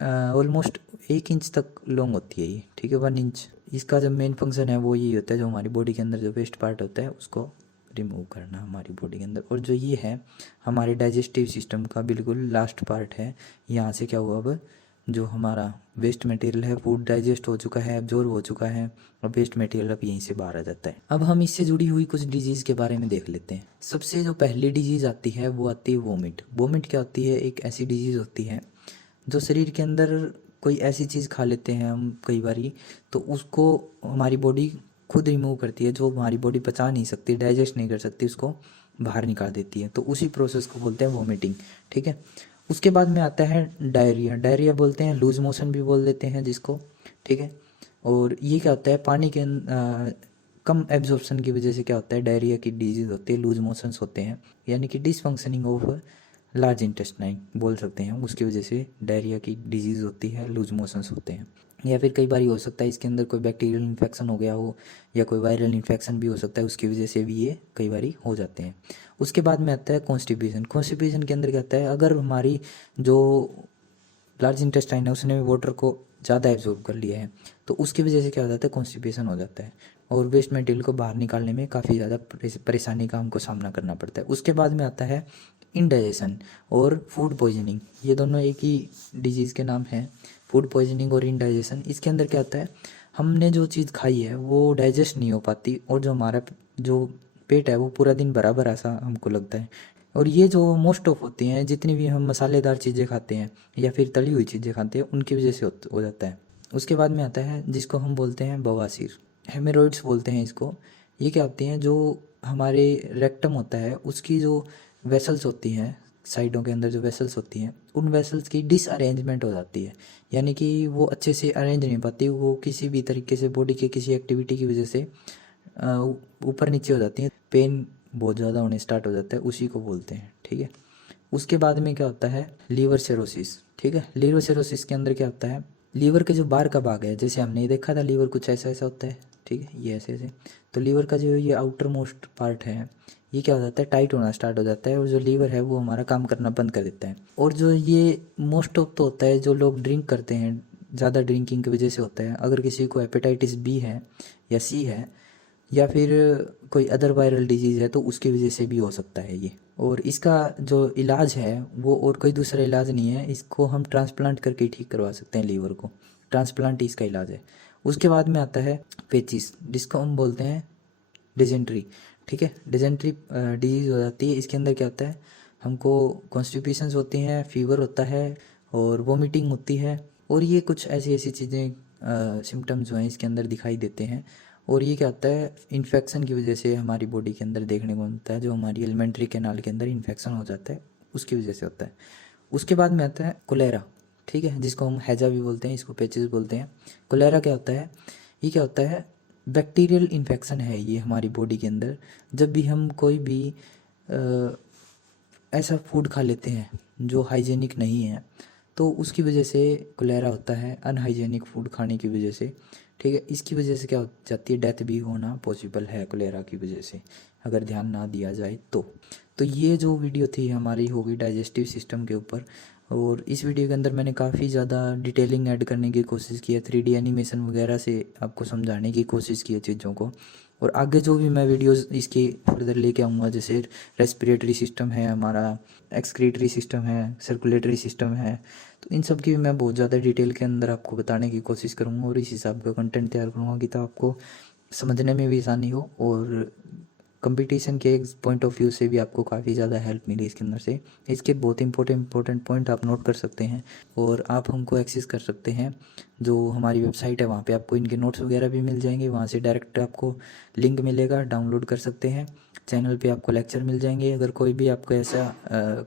ऑलमोस्ट 1 इंच तक लॉन्ग होती है ये, ठीक है, 1 इंच। इसका जब मेन फंक्शन है वो यही होता है, जो हमारी बॉडी के अंदर जो वेस्ट पार्ट होता है उसको रिमूव करना हमारी बॉडी के अंदर। और जो ये है हमारे डाइजेस्टिव सिस्टम का बिल्कुल लास्ट पार्ट है। यहाँ से क्या हुआ, अब जो हमारा वेस्ट मटेरियल है, फूड डाइजेस्ट हो चुका है, एब्जॉर्ब हो चुका है, और वेस्ट मटेरियल अब यहीं से बाहर आ जाता है। अब हम इससे जुड़ी हुई कुछ डिजीज़ के बारे में देख लेते हैं। सबसे जो पहली डिजीज़ आती है वो आती है वोमिट। वोमिट क्या होती है, एक ऐसी डिजीज़ होती है जो शरीर के अंदर कोई ऐसी चीज़ खा लेते हैं हम कई बारी, तो उसको हमारी बॉडी खुद रिमूव करती है, जो हमारी बॉडी पचा नहीं सकती, डाइजेस्ट नहीं कर सकती, उसको बाहर निकाल देती है। तो उसी प्रोसेस को बोलते हैं वोमिटिंग, ठीक है। उसके बाद में आता है डायरिया। डायरिया बोलते हैं, लूज मोशन भी बोल देते हैं जिसको, ठीक है। और ये क्या होता है, पानी के कम एब्जॉर्प्शन की वजह से क्या होता है, डायरिया की डिजीज़ होती है, लूज मोशंस होते हैं, यानी कि डिसफंक्शनिंग ऑफ लार्ज इंटेस्टाइन बोल सकते हैं। उसकी वजह से डायरिया की डिजीज़ होती है, लूज मोशंस होते हैं। या फिर कई बार हो सकता है इसके अंदर कोई बैक्टीरियल इन्फेक्शन हो गया हो, या कोई वायरल इन्फेक्शन भी हो सकता है, उसकी वजह से भी ये कई बार हो जाते हैं। उसके बाद में आता है कॉन्स्टिपेशन। कॉन्स्टिपेशन के अंदर क्या होता है, अगर हमारी जो लार्ज इंटेस्टाइन है उसने वाटर को ज़्यादा एब्जॉर्ब कर लिया है, तो उसकी वजह से क्या हो जाता है, कॉन्स्टिपेशन हो जाता है, और वेस्ट मटेरियल को बाहर निकालने में काफ़ी ज़्यादा परेशानी का हमको सामना करना पड़ता है। उसके बाद में आता है इंडाइजेशन और फूड पॉइजनिंग। ये दोनों एक ही डिजीज़ के नाम हैं, फूड पॉइजनिंग और इंडाइजेशन। इसके अंदर क्या होता है, हमने जो चीज़ खाई है वो डाइजेस्ट नहीं हो पाती, और जो हमारा जो पेट है वो पूरा दिन भरा भरा सा हमको लगता है। और ये जो मोस्ट ऑफ होती हैं, जितनी भी हम मसालेदार चीज़ें खाते हैं या फिर तली हुई चीज़ें खाते हैं, उनकी वजह से हो जाता है। उसके बाद में आता है जिसको हम बोलते हैं बवासीर, हेमोरॉइड्स बोलते हैं इसको। ये क्या होती हैं, जो हमारे रेक्टम होता है उसकी जो वेसल्स होती हैं, साइडों के अंदर जो वेसल्स होती हैं, उन वेसल्स की डिसअरेंजमेंट हो जाती है, यानी कि वो अच्छे से अरेंज नहीं पाती, वो किसी भी तरीके से बॉडी के किसी एक्टिविटी की वजह से ऊपर नीचे हो जाती हैं, पेन बहुत ज़्यादा होने स्टार्ट हो जाता है, उसी को बोलते हैं, ठीक है। उसके बाद में क्या होता है, लीवर सिरोसिस, ठीक है। लीवर सिरोसिस के अंदर क्या होता है, लीवर के जो बाहर का भाग है, जैसे हमने देखा था लीवर कुछ ऐसा ऐसा होता है, ठीक है, ये ऐसे ऐसे। तो लीवर का जो ये आउटर मोस्ट पार्ट है, ये क्या हो जाता है, टाइट होना स्टार्ट हो जाता है, और जो लीवर है वो हमारा काम करना बंद कर देता है। और जो ये मोस्ट ऑफ तो होता है, जो लोग ड्रिंक करते हैं, ज़्यादा ड्रिंकिंग की वजह से होता है। अगर किसी को हेपेटाइटिस बी है या सी है, या फिर कोई अदर वायरल डिजीज़ है, तो उसकी वजह से भी हो सकता है ये। और इसका जो इलाज है वो और कोई दूसरा इलाज नहीं है, इसको हम ट्रांसप्लांट करके ठीक करवा सकते हैं लीवर को, ट्रांसप्लांट ही इसका इलाज है। उसके बाद में आता है पेचिस, जिसको हम बोलते हैं डिजेंट्री, ठीक है। डिजेंट्री डिजीज़ हो जाती है। इसके अंदर क्या होता है, हमको कॉन्स्टिपेशंस होती हैं, फीवर होता है, और वोमिटिंग होती है, और ये कुछ ऐसी ऐसी चीज़ें सिम्टम्स जो हैं इसके अंदर दिखाई देते हैं। और ये क्या होता है, इन्फेक्शन की वजह से हमारी बॉडी के अंदर देखने को मिलता है, जो हमारी एलिमेंट्री कैनाल के अंदर इन्फेक्शन हो जाता है, उसकी वजह से होता है। उसके बाद में आता है कोलेरा, ठीक है, जिसको हम हैजा भी बोलते हैं, इसको पेचिस बोलते हैं। कोलेरा क्या होता है, ये क्या होता है, बैक्टीरियल इन्फेक्शन है ये हमारी बॉडी के अंदर। जब भी हम कोई भी ऐसा फूड खा लेते हैं जो हाइजेनिक नहीं है, तो उसकी वजह से कोलेरा होता है, अनहाइजेनिक फूड खाने की वजह से, ठीक है। इसकी वजह से क्या हो जाती है, डेथ भी होना पॉसिबल है कोलेरा की वजह से, अगर ध्यान ना दिया जाए तो ये जो वीडियो थी हमारी होगी डाइजेस्टिव सिस्टम के ऊपर। और इस वीडियो के अंदर मैंने काफ़ी ज़्यादा डिटेलिंग ऐड करने की कोशिश की है, 3D एनिमेशन वगैरह से आपको समझाने की कोशिश की है चीज़ों को। और आगे जो भी मैं वीडियोस इसके फर्दर लेके आऊँगा, जैसे रेस्पिरेटरी सिस्टम है हमारा, एक्सक्रीटरी सिस्टम है, सर्कुलेटरी सिस्टम है, तो इन सब की भी मैं बहुत ज़्यादा डिटेल के अंदर आपको बताने की कोशिश करूँगा और इस हिसाब का कंटेंट तैयार करूँगा कि तो आपको समझने में भी आसानी हो और कंपटीशन के एक पॉइंट ऑफ व्यू से भी आपको काफ़ी ज़्यादा हेल्प मिली इसके अंदर से। इसके बहुत इंपॉर्टेंट पॉइंट आप नोट कर सकते हैं और आप हमको एक्सेस कर सकते हैं। जो हमारी वेबसाइट है वहाँ पे आपको इनके नोट्स वगैरह भी मिल जाएंगे, वहाँ से डायरेक्ट आपको लिंक मिलेगा, डाउनलोड कर सकते हैं। चैनल पे आपको लेक्चर मिल जाएंगे। अगर कोई भी आपको ऐसा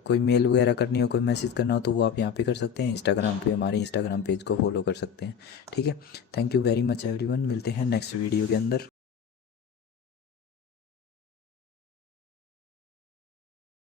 कोई मेल वगैरह करनी हो, कोई मैसेज करना हो, तो वो आप यहाँ पे कर सकते हैं। इंस्टाग्राम पे हमारे इंस्टाग्राम पेज को फॉलो कर सकते हैं। ठीक है। Thank you very much everyone, मिलते हैं नेक्स्ट वीडियो के अंदर।